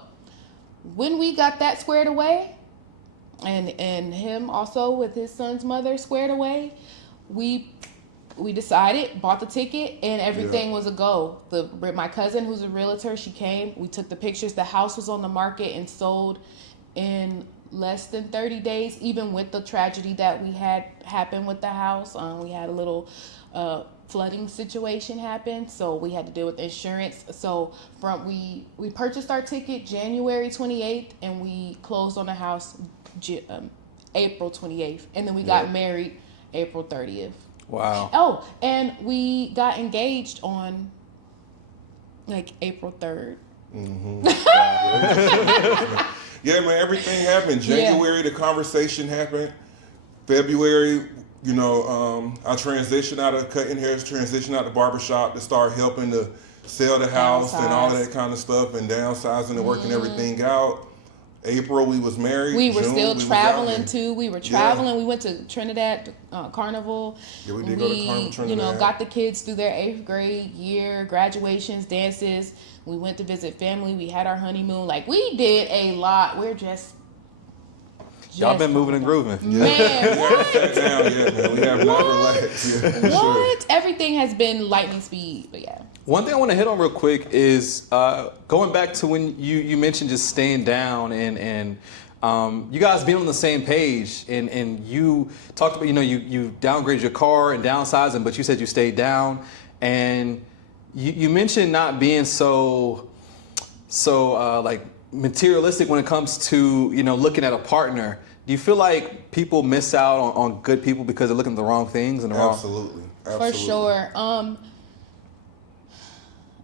when we got that squared away, and him also with his son's mother squared away, we decided, bought the ticket, and everything was a go. My cousin, who's a realtor, she came. We took the pictures. The house was on the market and sold in less than 30 days, even with the tragedy that we had happen with the house. We had a little flooding situation happen, so we had to deal with insurance. So we purchased our ticket January 28th, and we closed on the house April 28th, and then we got married April 30th. Wow. Oh, and we got engaged on like April 3rd. Yeah, man, everything happened. January, the conversation happened. February, I transitioned out of cutting hair, transitioned out the barbershop to start helping to sell the house and all of that kind of stuff and downsizing and working everything out. April, we was married. We were June, still traveling too. We were traveling. Yeah. We went to Trinidad Carnival. Yeah, we did go to Carnival, Trinidad. Got the kids through their 8th grade year, graduations, dances. We went to visit family. We had our honeymoon. Like, we did a lot. We're just Y'all been moving and grooving. Man, what? Sat down yet, man. We have not relaxed. Yeah, What? Sure. Everything has been lightning speed, but yeah. One thing I want to hit on real quick is going back to when you mentioned just staying down and you guys being on the same page and you talked about, you downgraded your car and downsizing, but you said you stayed down, and you mentioned not being so like materialistic when it comes to, looking at a partner. Do you feel like people miss out on good people because they're looking at the wrong things and the wrong? Absolutely. For sure.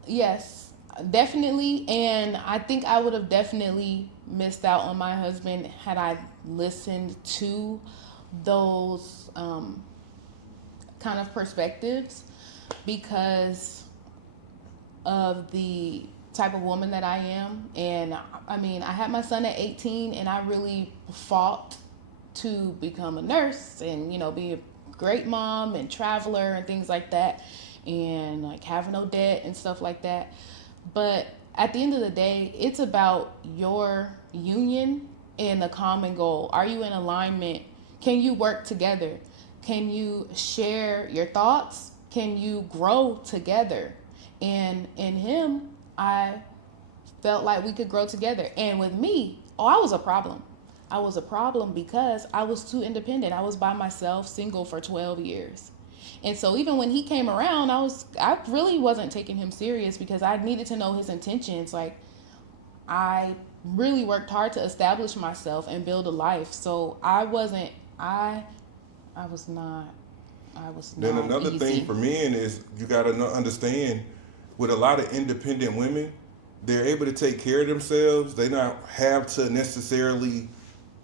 Yes, definitely. And I think I would have definitely missed out on my husband had I listened to those kind of perspectives, because of the type of woman that I am. And I mean, I had my son at 18, and I really fought to become a nurse and, be a great mom and traveler and things like that, and like have no debt and stuff like that. But at the end of the day, it's about your union and the common goal. Are you in alignment? Can you work together? Can you share your thoughts? Can you grow together? And in him, I felt like we could grow together. And with me, I was a problem. I was a problem because I was too independent. I was by myself, single for 12 years. And so even when he came around, I really wasn't taking him serious because I needed to know his intentions. Like, I really worked hard to establish myself and build a life. So I was not Then another easy. thing for men is you got to understand, with a lot of independent women, they're able to take care of themselves. They don't have to necessarily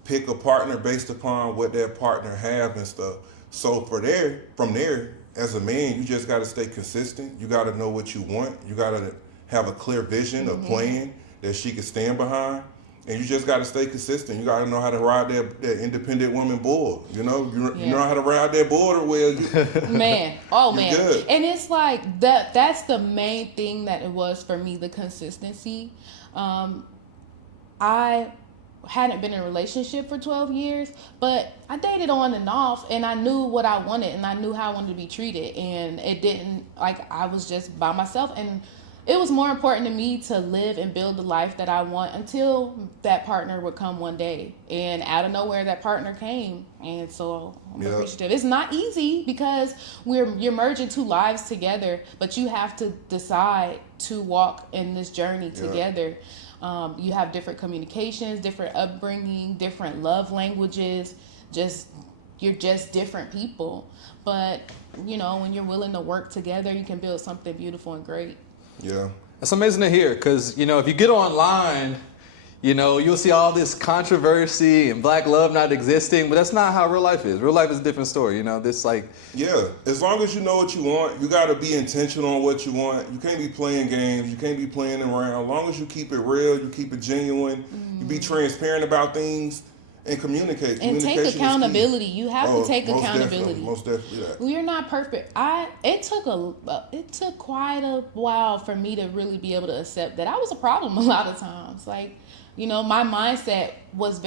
pick a partner based upon what their partner have and stuff. So from there, as a man, you just got to stay consistent. You got to know what you want. You got to have a clear vision, a plan that she can stand behind. And you just got to stay consistent. You got to know how to ride that independent woman bull. You know how to ride that border well. Man, man. Good. And it's like that's the main thing that it was for me, the consistency. I hadn't been in a relationship for 12 years, but I dated on and off, and I knew what I wanted, and I knew how I wanted to be treated, and it didn't, like, I was just by myself, and it was more important to me to live and build the life that I want until that partner would come one day. And out of nowhere, that partner came, and so I'm appreciative. It's not easy because you're merging two lives together, but you have to decide to walk in this journey together. You have different communications, different upbringing, different love languages. You're just different people. But when you're willing to work together, you can build something beautiful and great. Yeah. That's amazing to hear, because, if you get online, you'll see all this controversy and black love not existing, but that's not how real life is. Real life is a different story, Yeah, as long as you know what you want, you got to be intentional on what you want. You can't be playing games. You can't be playing around. As long as you keep it real, you keep it genuine, you be transparent about things, and communicate. And take accountability. You have to take accountability. Most definitely that. You're not perfect. It took quite a while for me to really be able to accept that I was a problem a lot of times. Like, You know, my mindset was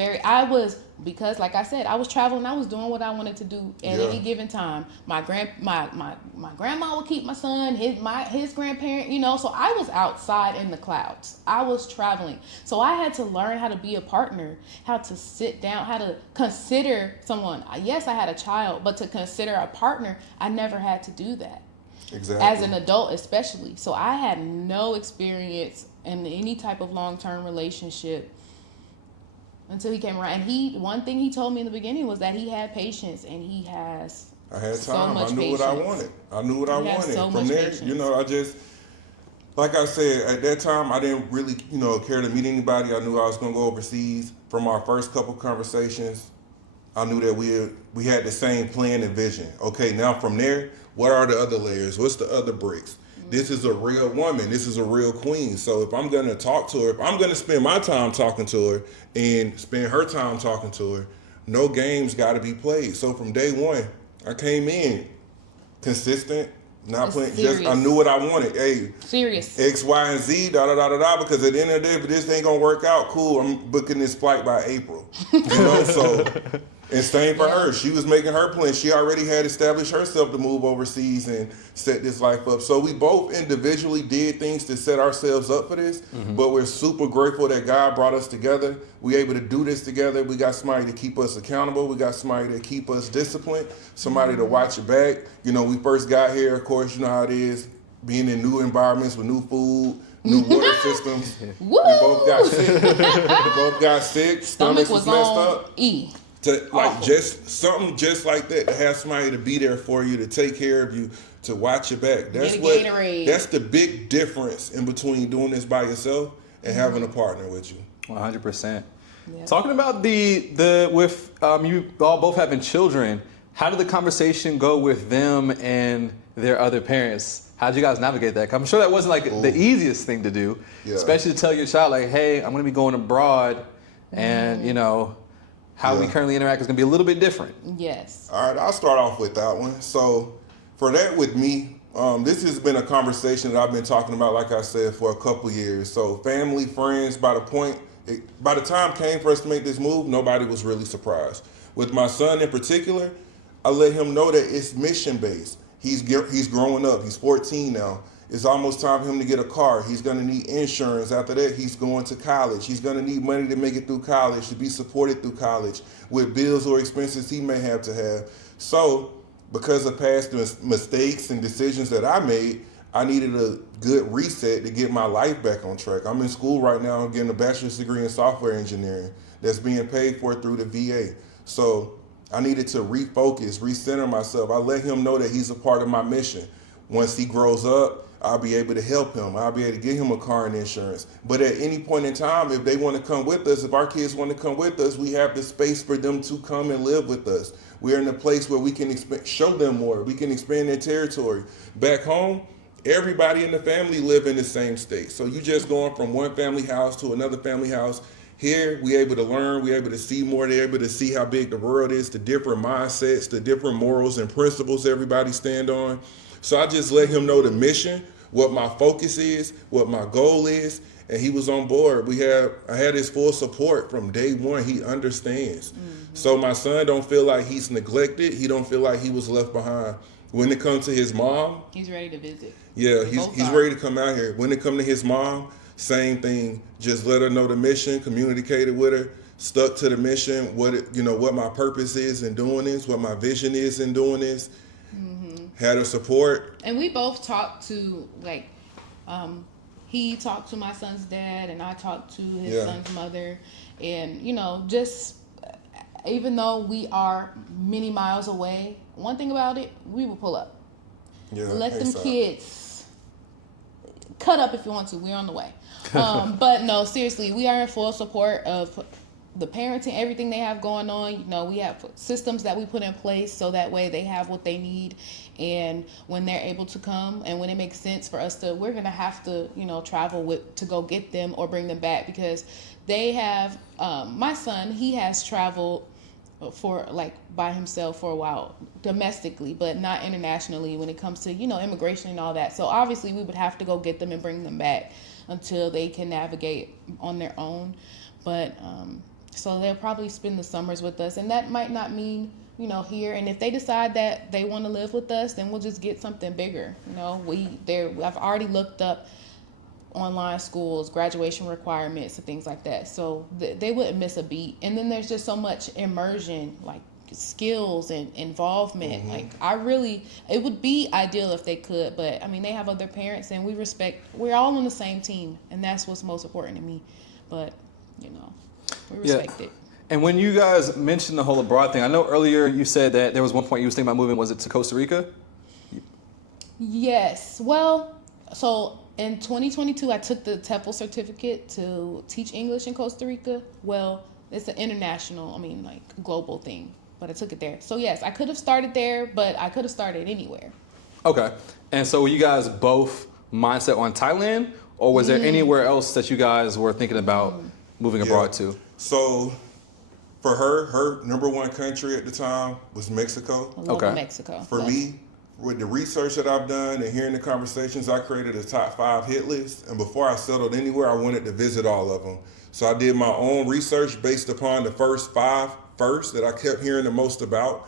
because like I said, I was traveling, I was doing what I wanted to do at any given time. My grandma would keep my son, his grandparent, you know, so I was outside in the clouds. I was traveling. So I had to learn how to be a partner, how to sit down, how to consider someone. Yes, I had a child, but to consider a partner, I never had to do that. Exactly. As an adult especially. So I had no experience in any type of long-term relationship until he came around. And one thing he told me in the beginning was that he had patience, and he has I had so time. much I knew patience. what I wanted. I knew what I He has wanted. so From much there, patience. you know, I just, like I said, at that time, I didn't really, you know, care to meet anybody. I knew I was going to go overseas. From our first couple conversations, I knew that we had the same plan and vision. Okay, now from there, what are the other layers? What's the other bricks? This is a real woman. This is a real queen. So if I'm going to talk to her, if I'm going to spend my time talking to her and spend her time talking to her, no games got to be played. So from day one, I came in consistent, not playing. Just I knew what I wanted. Hey, Serious. X, Y, and Z, da da da da da. Because at the end of the day, if this ain't gonna work out, cool. I'm booking this flight by April. You know, so. And same for her. She was making her plan. She already had established herself to move overseas and set this life up. So we both individually did things to set ourselves up for this. But we're super grateful that God brought us together. We able to do this together. We got somebody to keep us accountable. We got somebody to keep us disciplined. Somebody to watch your back. You know, we first got here, of course, you know how it is. Being in new environments with new food, new water systems. Woo! We both got sick. Stomachs was messed up. E. Just something just like that, to have somebody to be there for you, to take care of you, to watch your back. That's the big difference in between doing this by yourself and having a partner with you. 100%. Yeah. Talking about with you all both having children, how did the conversation go with them and their other parents? How did you guys navigate that? 'Cause I'm sure that wasn't like the easiest thing to do, especially to tell your child like, hey, I'm going to be going abroad, and you know, how we currently interact is going to be a little bit different. Yes. All right, I'll start off with that one. So for that with me, this has been a conversation that I've been talking about, like I said, for a couple years. So family, friends, by the time came for us to make this move, nobody was really surprised. With my son in particular, I let him know that it's mission-based. He's growing up. He's 14 now. It's almost time for him to get a car. He's going to need insurance. After that, he's going to college. He's going to need money to make it through college, to be supported through college with bills or expenses he may have to have. So because of past mistakes and decisions that I made, I needed a good reset to get my life back on track. I'm in school right now getting a bachelor's degree in software engineering that's being paid for through the VA. So I needed to refocus, recenter myself. I let him know that he's a part of my mission. Once he grows up, I'll be able to help him. I'll be able to get him a car and insurance. But at any point in time, if they want to come with us, if our kids want to come with us, we have the space for them to come and live with us. We're in a place where we can show them more. We can expand their territory. Back home, everybody in the family live in the same state. So you just going from one family house to another family house. Here, we able to learn, we able to see more, they're able to see how big the world is, the different mindsets, the different morals and principles everybody stand on. So I just let him know the mission, what my focus is, what my goal is, and he was on board. I had his full support from day one. He understands. So my son don't feel like he's neglected. He don't feel like he was left behind. When it comes to his mom, he's ready to visit. Yeah, he's ready to come out here. When it comes to his mom, same thing. Just let her know the mission, communicated with her, stuck to the mission, what my purpose is in doing this, what my vision is in doing this. Had her support. And we both talked to, he talked to my son's dad, and I talked to his son's mother. And, just even though we are many miles away, one thing about it, we will pull up. Yeah, let them kids cut up if you want to. We're on the way. But no, seriously, we are in full support of the parenting, everything they have going on. We have systems that we put in place so that way they have what they need. And when they're able to come and when it makes sense for us we're going to have to, travel to go get them or bring them back, because they have, my son, he has traveled for by himself for a while domestically, but not internationally when it comes to, immigration and all that. So obviously we would have to go get them and bring them back until they can navigate on their own. But so they'll probably spend the summers with us, and that might not mean, you know, here. And if they decide that they want to live with us, then we'll just get something bigger. You know, I've already looked up online schools, graduation requirements, and things like that. So they wouldn't miss a beat. And then there's just so much immersion, like skills and involvement. Like it would be ideal if they could, but I mean, they have other parents, and we're all on the same team, and that's what's most important to me. But you know, we respect it. And when you guys mentioned the whole abroad thing, I know earlier you said that there was one point you was thinking about moving. Was it to Costa Rica? Yes. Well, so in 2022, I took the TEFL certificate to teach English in Costa Rica. Well, it's an international, like global thing, but I took it there. So yes, I could have started there, but I could have started anywhere. Okay. And so were you guys both mindset on Thailand, or was there anywhere else that you guys were thinking about moving abroad to? So for her number one country at the time was Mexico. I love Mexico. For me, with the research that I've done and hearing the conversations, I created a top 5 hit list. And before I settled anywhere, I wanted to visit all of them. So I did my own research based upon the first 5 first that I kept hearing the most about.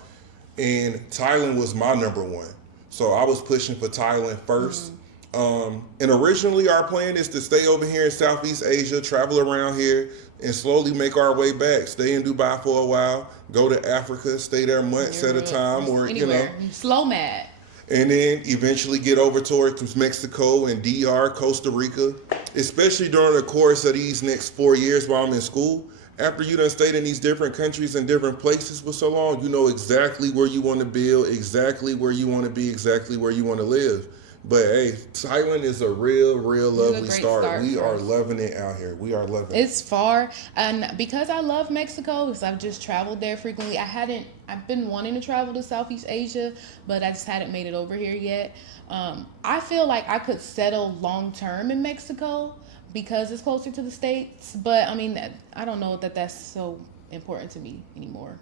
And Thailand was my number one. So I was pushing for Thailand first. And originally our plan is to stay over here in Southeast Asia, travel around here, and slowly make our way back. Stay in Dubai for a while, go to Africa, stay there months at a time, or anywhere. Slow mad. And then eventually get over towards Mexico and DR, Costa Rica, especially during the course of these next 4 years while I'm in school. After you done stayed in these different countries and different places for so long, you know exactly where you want to build, exactly where you want to be, exactly where you want to live. But hey, Thailand is a real lovely start. We are loving it out here. We are loving it. It's far, and because I love Mexico, because I've just traveled there frequently, I've been wanting to travel to Southeast Asia, but I just hadn't made it over here yet. I feel like I could settle long term in Mexico because it's closer to the States, but I don't know that that's so important to me anymore.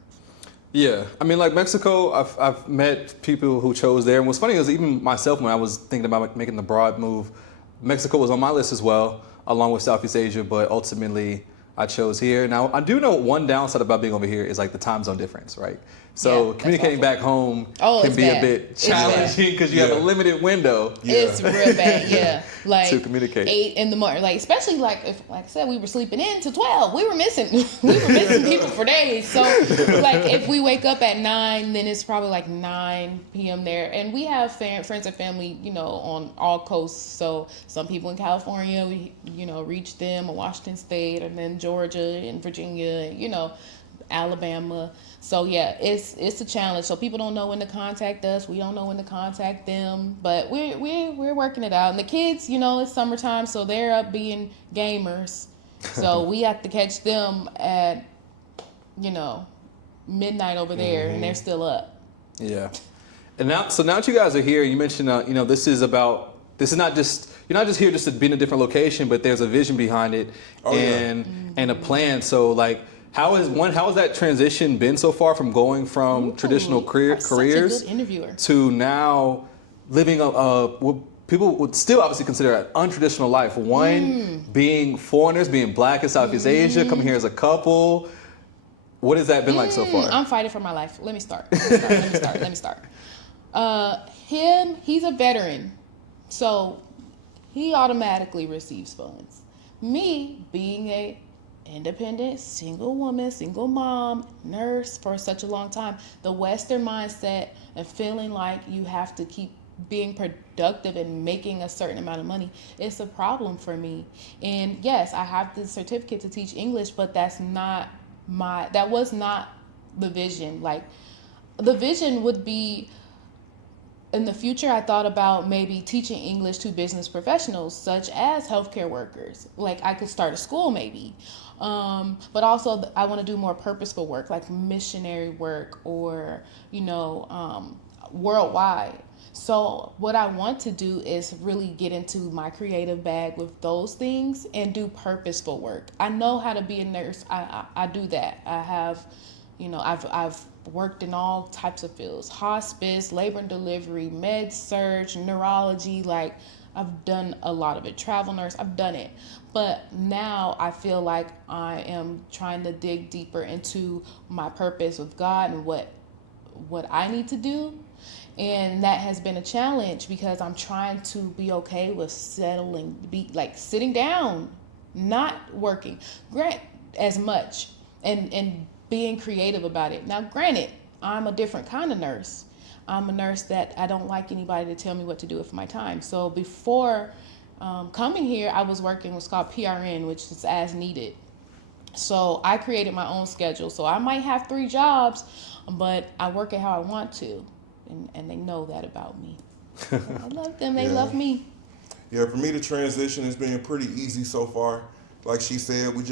Yeah, like Mexico, I've met people who chose there. And what's funny is even myself, when I was thinking about making the broad move, Mexico was on my list as well, along with Southeast Asia, but ultimately I chose here. Now, I do know one downside about being over here is like the time zone difference, right? So communicating back home can be a bit challenging because you have a limited window. It's real bad, like to communicate. 8 in the morning, like especially if I said, we were sleeping in till 12. We were missing people for days. So like if we wake up at 9, then it's probably like 9 p.m. there. And we have friends and family, on all coasts. So some people in California, we reach them, or Washington State, and then Georgia and Virginia, Alabama. So yeah, it's a challenge. So people don't know when to contact us. We don't know when to contact them. But we're working it out. And the kids, it's summertime, so they're up being gamers. So we have to catch them at midnight over there, and they're still up. Yeah. And now that you guys are here, you mentioned this is not just, you're not just here just to be in a different location, but there's a vision behind it and a plan. So like, how has that transition been so far from going from traditional careers to now living what people would still obviously consider an untraditional life? One, being foreigners, being black in Southeast Asia, coming here as a couple. What has that been like so far? I'm fighting for my life. Let me start. He's a veteran, so he automatically receives funds. Me, being a independent, single woman, single mom, nurse for such a long time, the Western mindset and feeling like you have to keep being productive and making a certain amount of money, it's a problem for me. And yes, I have the certificate to teach English, but that was not the vision. Like, the vision would be, in the future, I thought about maybe teaching English to business professionals, such as healthcare workers. Like, I could start a school maybe. But also I want to do more purposeful work, like missionary work, or, worldwide. So what I want to do is really get into my creative bag with those things and do purposeful work. I know how to be a nurse. I do that. I have, I've worked in all types of fields: hospice, labor and delivery, med surg, neurology. Like, I've done a lot of it. Travel nurse, I've done it. But now I feel like I am trying to dig deeper into my purpose with God and what I need to do. And that has been a challenge because I'm trying to be okay with settling, be like sitting down, not working, grant as much, and being creative about it. Now, granted, I'm a different kind of nurse. I'm a nurse that I don't like anybody to tell me what to do with my time. So before coming here, I was working what's called PRN, which is as needed. So I created my own schedule. So I might have 3 jobs, but I work it how I want to. And they know that about me. So I love them. They love me. Yeah, for me, the transition has been pretty easy so far. Like she said, we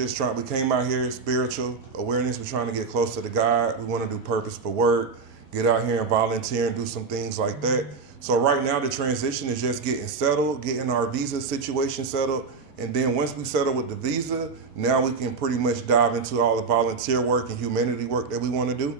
came out here, spiritual awareness. We're trying to get closer to God. We want to do purposeful work, get out here and volunteer and do some things like that. So right now, the transition is just getting settled, getting our visa situation settled. And then once we settle with the visa, now we can pretty much dive into all the volunteer work and humanity work that we want to do.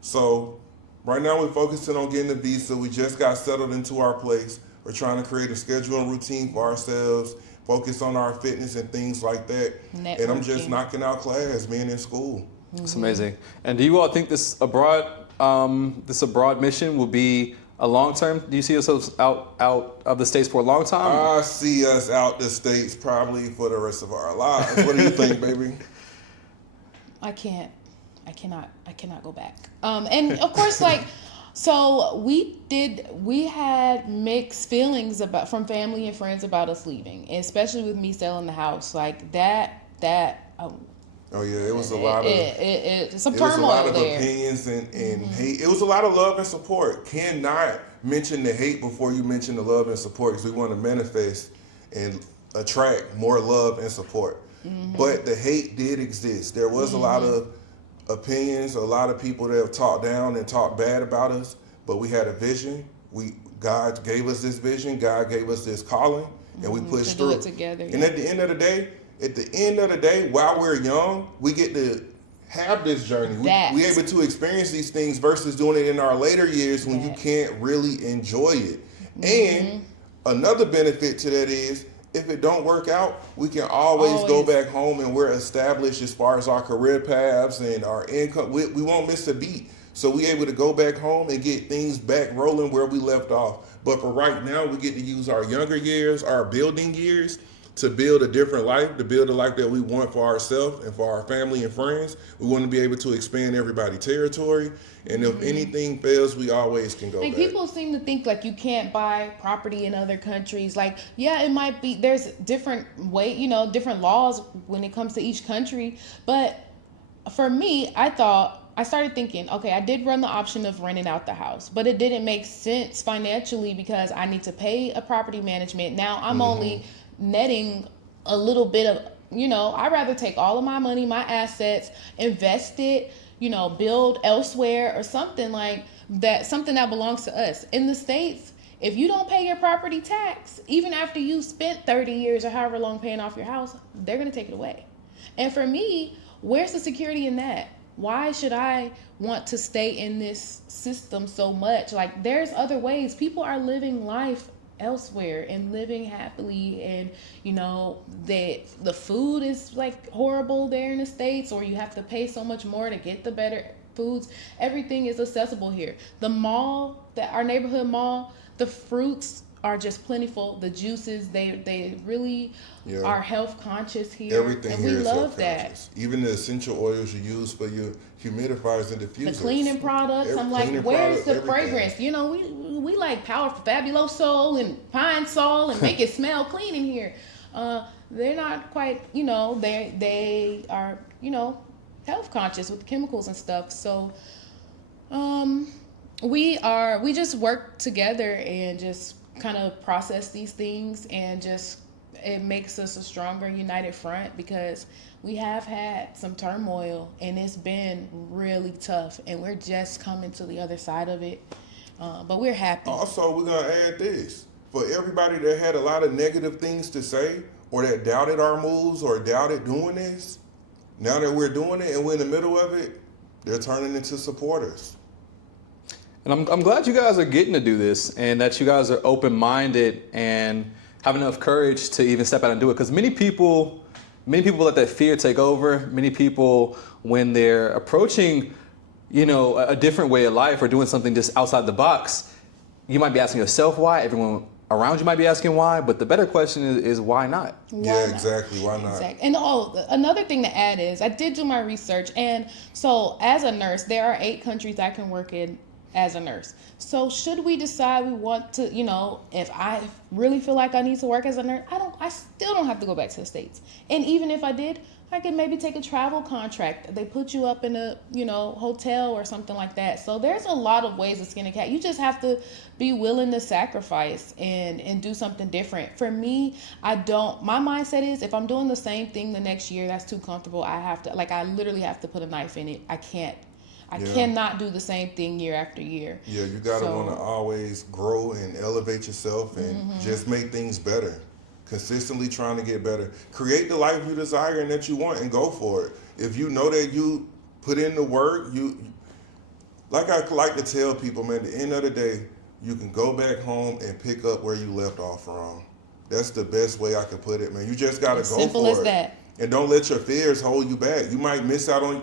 So right now we're focusing on getting the visa. We just got settled into our place. We're trying to create a schedule and routine for ourselves, focus on our fitness and things like that. Networking. And I'm just knocking out class, being in school. It's amazing. And do you all think this abroad mission will be a long term? Do you see yourselves out of the States for a long time? I see us out the States probably for the rest of our lives. What do you think, baby? I cannot go back. And of course, like, so we had mixed feelings from family and friends about us leaving, especially with me selling the house. Like that. Oh yeah, it was a lot of some turmoil there. Opinions and hate. It was a lot of love and support. Cannot mention the hate before you mention the love and support, because we want to manifest and attract more love and support. But the hate did exist. There was a lot of opinions, a lot of people that have talked down and talked bad about us, but we had a vision. God gave us this vision, God gave us this calling, and we pushed through. Do it together. And at the end of the day, while we're young, we get to have this journey. We able to experience these things versus doing it in our later years when you can't really enjoy it. And another benefit to that is, if it don't work out, we can always go back home and we're established as far as our career paths and our income. We won't miss a beat. So we able to go back home and get things back rolling where we left off. But for right now, we get to use our younger years, our building years, to build a different life, to build a life that we want for ourselves and for our family and friends. We want to be able to expand everybody's territory. And if anything fails, we always can go back. People seem to think like you can't buy property in other countries. Like, yeah, it might be, there's different different laws when it comes to each country. But for me, I started thinking, okay, I did run the option of renting out the house, but it didn't make sense financially because I need to pay a property management. Now I'm only netting a little bit of, I'd rather take all of my money, my assets, invest it, build elsewhere or something like that, something that belongs to us. In the States, if you don't pay your property tax, even after you spent 30 years or however long paying off your house, they're going to take it away. And for me, where's the security in that? Why should I want to stay in this system so much? Like, there's other ways. People are living life elsewhere and living happily, and the food is like horrible there in the States, or you have to pay so much more to get the better foods. Everything is accessible here. The mall, our neighborhood mall, the fruits are just plentiful. The juices, they really are health conscious here. Everything and here we is love that. Even the essential oils you use for your humidifiers and diffusers. The cleaning products. I'm like, where's the fragrance? We like powerful Fabuloso and Pine Sol and make it smell clean in here. They're not quite, they are, health conscious with chemicals and stuff. So we just work together and just kind of process these things, and just it makes us a stronger, united front, because we have had some turmoil and it's been really tough, and we're just coming to the other side of it. But we're happy. Also, we're going to add this. For everybody that had a lot of negative things to say, or that doubted our moves or doubted doing this, now that we're doing it and we're in the middle of it, they're turning into supporters. And I'm glad you guys are getting to do this, and that you guys are open-minded and have enough courage to even step out and do it. Because many people let that fear take over. Many people, when they're approaching, a different way of life or doing something just outside the box, you might be asking yourself why. Everyone around you might be asking why. But the better question is why not? Yeah, exactly. Why not? Exactly. And another thing to add is I did do my research, and so as a nurse, there are 8 countries I can work in as a nurse. So should we decide we want to, if I really feel like I need to work as a nurse, I still don't have to go back to the States. And even if I did, I could maybe take a travel contract. They put you up in a, hotel or something like that. So there's a lot of ways to skin a cat. You just have to be willing to sacrifice and do something different. For me, my mindset is if I'm doing the same thing the next year, that's too comfortable. I literally have to put a knife in it. I cannot do the same thing year after year. Yeah, you gotta want to always grow and elevate yourself and just make things better. Consistently trying to get better. Create the life you desire and that you want and go for it. If you know that you put in the work, like I like to tell people, man, at the end of the day, you can go back home and pick up where you left off from. That's the best way I can put it, man. You just gotta go for it. Simple as that. And don't let your fears hold you back. You might miss out on.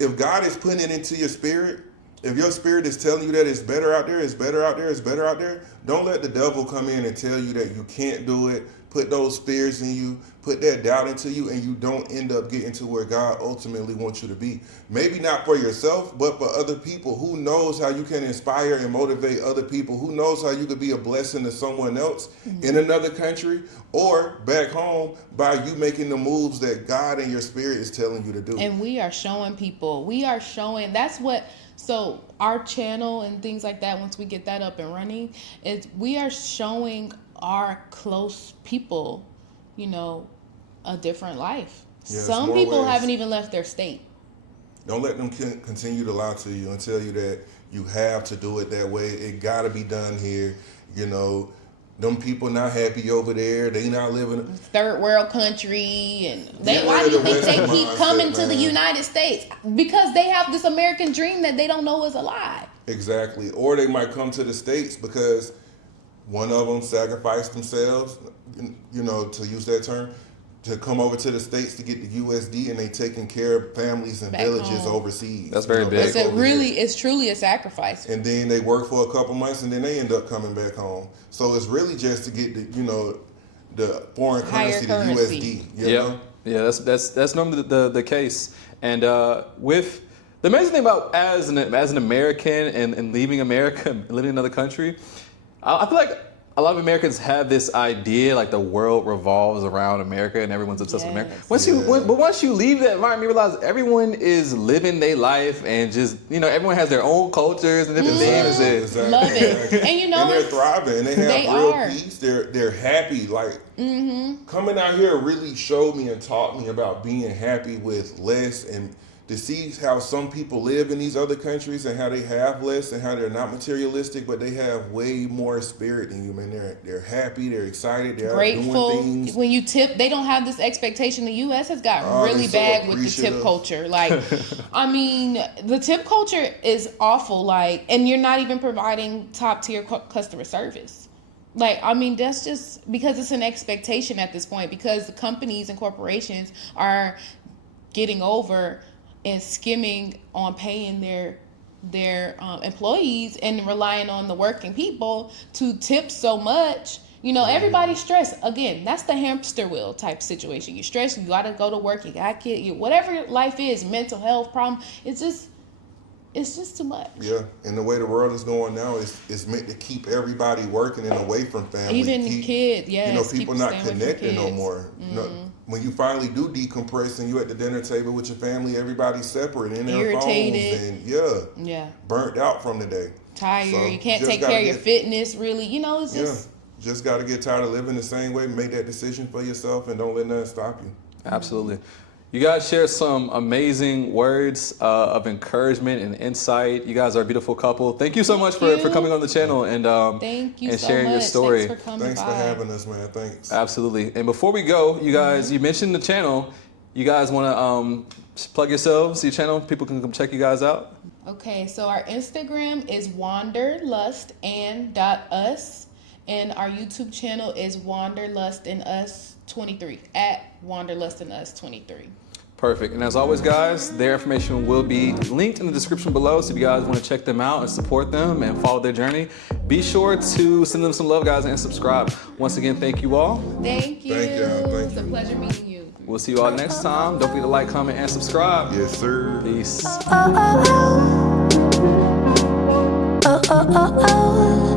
If God is putting it into your spirit, if your spirit is telling you that it's better out there, it's better out there, it's better out there, don't let the devil come in and tell you that you can't do it, put those fears in you, put that doubt into you, and you don't end up getting to where God ultimately wants you to be. Maybe not for yourself, but for other people. Who knows how you can inspire and motivate other people? Who knows how you could be a blessing to someone else in another country or back home by you making the moves that God and your spirit is telling you to do. And we are showing people. So our channel and things like that, once we get that up and running, we are showing our close people, a different life. Yeah, some people ways. haven't even left their state. Don't let them continue to lie to you and tell you that you have to do it that way. It got to be done here. Them people not happy over there. They not living Third world country, and Yeah, why do you the think they Western keep mindset, coming to the man. United States? Because they have this American dream that they don't know is a lie. Exactly. Or they might come to the States because one of them sacrificed themselves, to use that term, to come over to the States to get the USD, and they taking care of families and Back villages home. overseas. That's very big. back over here. It's truly a sacrifice. And then they work for a couple months, and then they end up coming back home. So it's really just to get the foreign Higher currency, currency. the USD. You know? Yeah, that's normally the case. And with the amazing thing about as an American and leaving America and living in another country, I feel like a lot of Americans have this idea like the world revolves around America and everyone's obsessed with America. Yes. Once you leave that environment, you realize everyone is living their life and just everyone has their own cultures and different things. Exactly. Love it. And and they're thriving and they have they real are. peace. They're happy. Like coming out here really showed me and taught me about being happy with less, and to see how some people live in these other countries and how they have less and how they're not materialistic, but they have way more spirit than you, man. They're happy, they're excited, they're grateful. doing things. When you tip, they don't have this expectation. The U.S. has gotten really they're so bad with the tip appreciative. culture. Like, I mean, the tip culture is awful. Like, and you're not even providing top tier customer service. Like, I mean, that's just because it's an expectation at this point, because the companies and corporations are getting over and skimming on paying their employees and relying on the working people to tip so much. Everybody's stressed. Again, that's the hamster wheel type situation. You're stressed, you gotta go to work, you got kids, whatever life is, mental health problem, it's just too much. Yeah, and the way the world is going now is meant to keep everybody working and away from family. Even kids, yes. People keep not staying away from connecting no kids. more. When you finally do decompress and you at the dinner table with your family, everybody's separate in their Irritated. phones and Yeah. burnt out from the day. Tired. So, You can't just take gotta care of your get- fitness, really. It's just... Just got to get tired of living the same way. Make that decision for yourself and don't let nothing stop you. Absolutely. You guys share some amazing words of encouragement and insight. You guys are a beautiful couple. Thank you so much for coming on the channel and Thank you and so sharing much. your story. Thanks for coming Thanks by. for having us, man. Thanks. Absolutely. And before we go, you guys, you mentioned the channel. You guys want to plug yourselves, your channel? People can come check you guys out. Okay, so our Instagram is wanderlustand.us, And our YouTube channel is Wanderlust in Us 23 at Wanderlust in Us 23. Perfect. And as always, guys, their information will be linked in the description below. So if you guys want to check them out and support them and follow their journey, be sure to send them some love, guys, and subscribe. Once again, thank you all. Thank you. Thank y'all. Thank It's a you. pleasure meeting you. We'll see you all next time. Don't forget to like, comment, and subscribe. Yes, sir. Peace. Oh, oh, oh. Oh, oh, oh, oh.